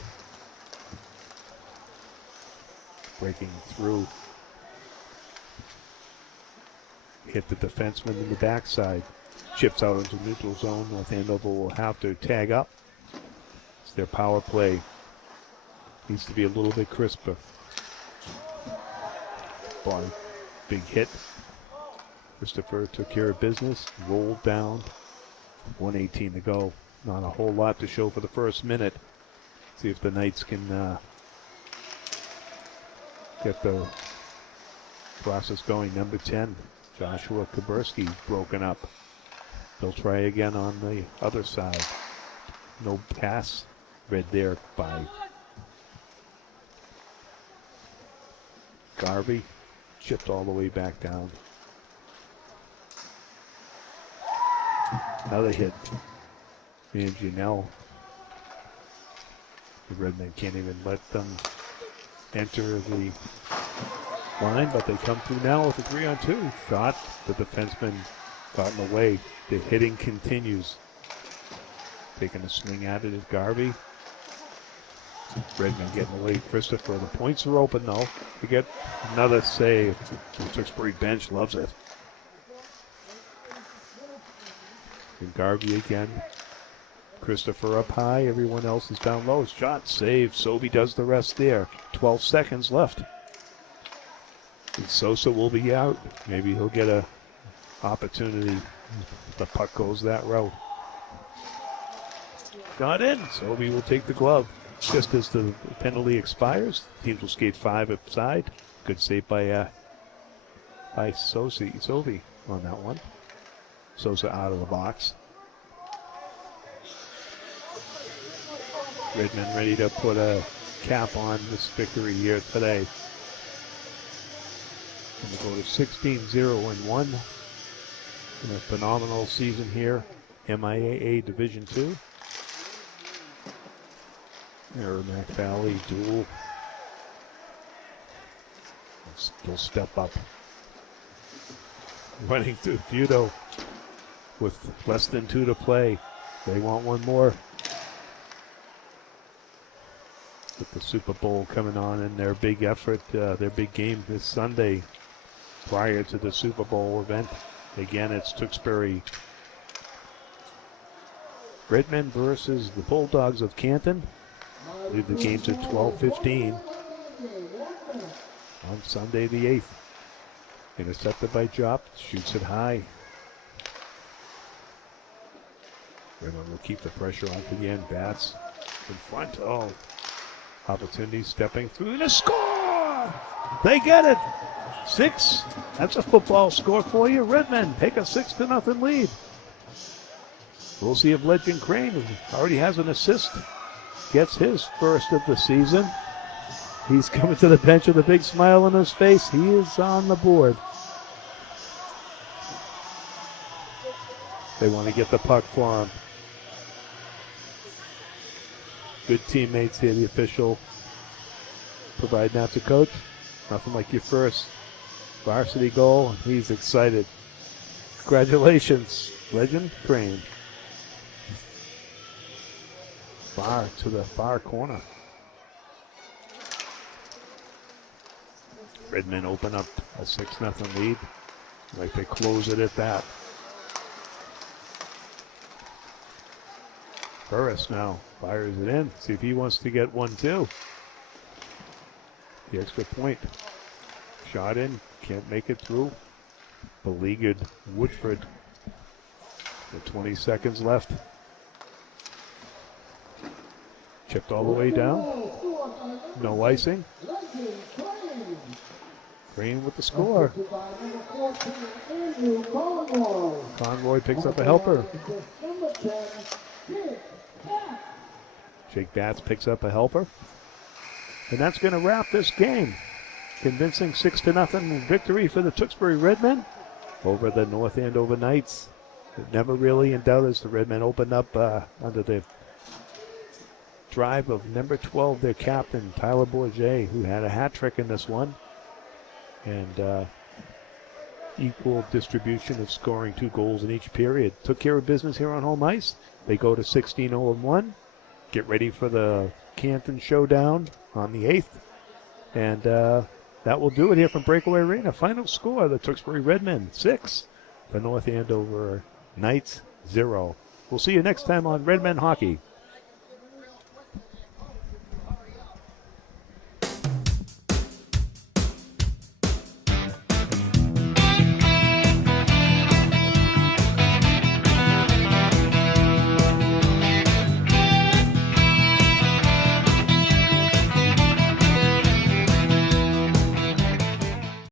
breaking through. Hit the defenseman in the backside. Chips out into neutral zone. North Andover will have to tag up. It's their power play. Needs to be a little bit crisper. Ball, big hit. Christopher took care of business. Rolled down. 1:18 to go. Not a whole lot to show for the first minute. See if the Knights can get the process going. Number 10, Joshua Kaburski, broken up. They'll try again on the other side. No pass read there by Garvey. Chipped all the way back down. Another hit. And Janelle The Redmen can't even let them enter the line, but they come through now with a 3-on-2 shot. The defenseman got in the way. The hitting continues. Taking a swing at it is Garvey. Redmond getting away. Christopher. The points are open though. They get another save. The Tewksbury bench loves it. And Garvey again. Christopher up high. Everyone else is down low. Shot, save. Sobey does the rest there. 12 seconds left. And Sosa will be out. Maybe he'll get a opportunity. The puck goes that route. Got in. Sobey will take the glove. Just as the penalty expires, teams will skate 5 upside. Good save by Sobey on that one. Sosa out of the box. Redmond ready to put a cap on this victory here today. And we'll go to 16-0-1 in a phenomenal season here. MIAA Division II. Merrimack Valley duel. Still step up. Running through Budo with less than 2 to play. They want one more. With the Super Bowl coming on and their big effort, their big game this Sunday prior to the Super Bowl event. Again, it's Tewksbury Redmen versus the Bulldogs of Canton. I believe the game's at 12:15 on Sunday the 8th. Intercepted by Jop, shoots it high. Redmond will keep the pressure on to the end. Bats in front. Oh, opportunity stepping through to score! They get it! 6. That's a football score for you. Redmond take a 6-0 lead. We'll see if Legend Crane, who already has an assist, gets his first of the season. He's coming to the bench with a big smile on his face. He is on the board. They want to get the puck for him. Good teammates here, the official providing that to coach. Nothing like your first varsity goal. He's excited. Congratulations, Legend Crane. Far to the far corner. Redmond open up a 6-0 lead. Like they close it at that. Burris now fires it in. See if he wants to get one too. The extra point. Shot in. Can't make it through. Beleaguered Woodford. With 20 seconds left. Chipped all the way down. No icing. Green with the score. Conroy picks up a helper. Jake Batts picks up a helper. And that's going to wrap this game. Convincing 6-0 victory for the Tewksbury Redmen over the North Andover Knights. Never really in doubt as the Redmen opened up under the drive of number 12, their captain, Tyler Bourget, who had a hat trick in this one. And equal distribution of scoring 2 goals in each period. Took care of business here on home ice. They go to 16-0-1. Get ready for the Canton showdown on the 8th. And that will do it here from Breakaway Arena. Final score, the Tewksbury Redmen 6, the North Andover Knights 0. We'll see you next time on Redmen Hockey.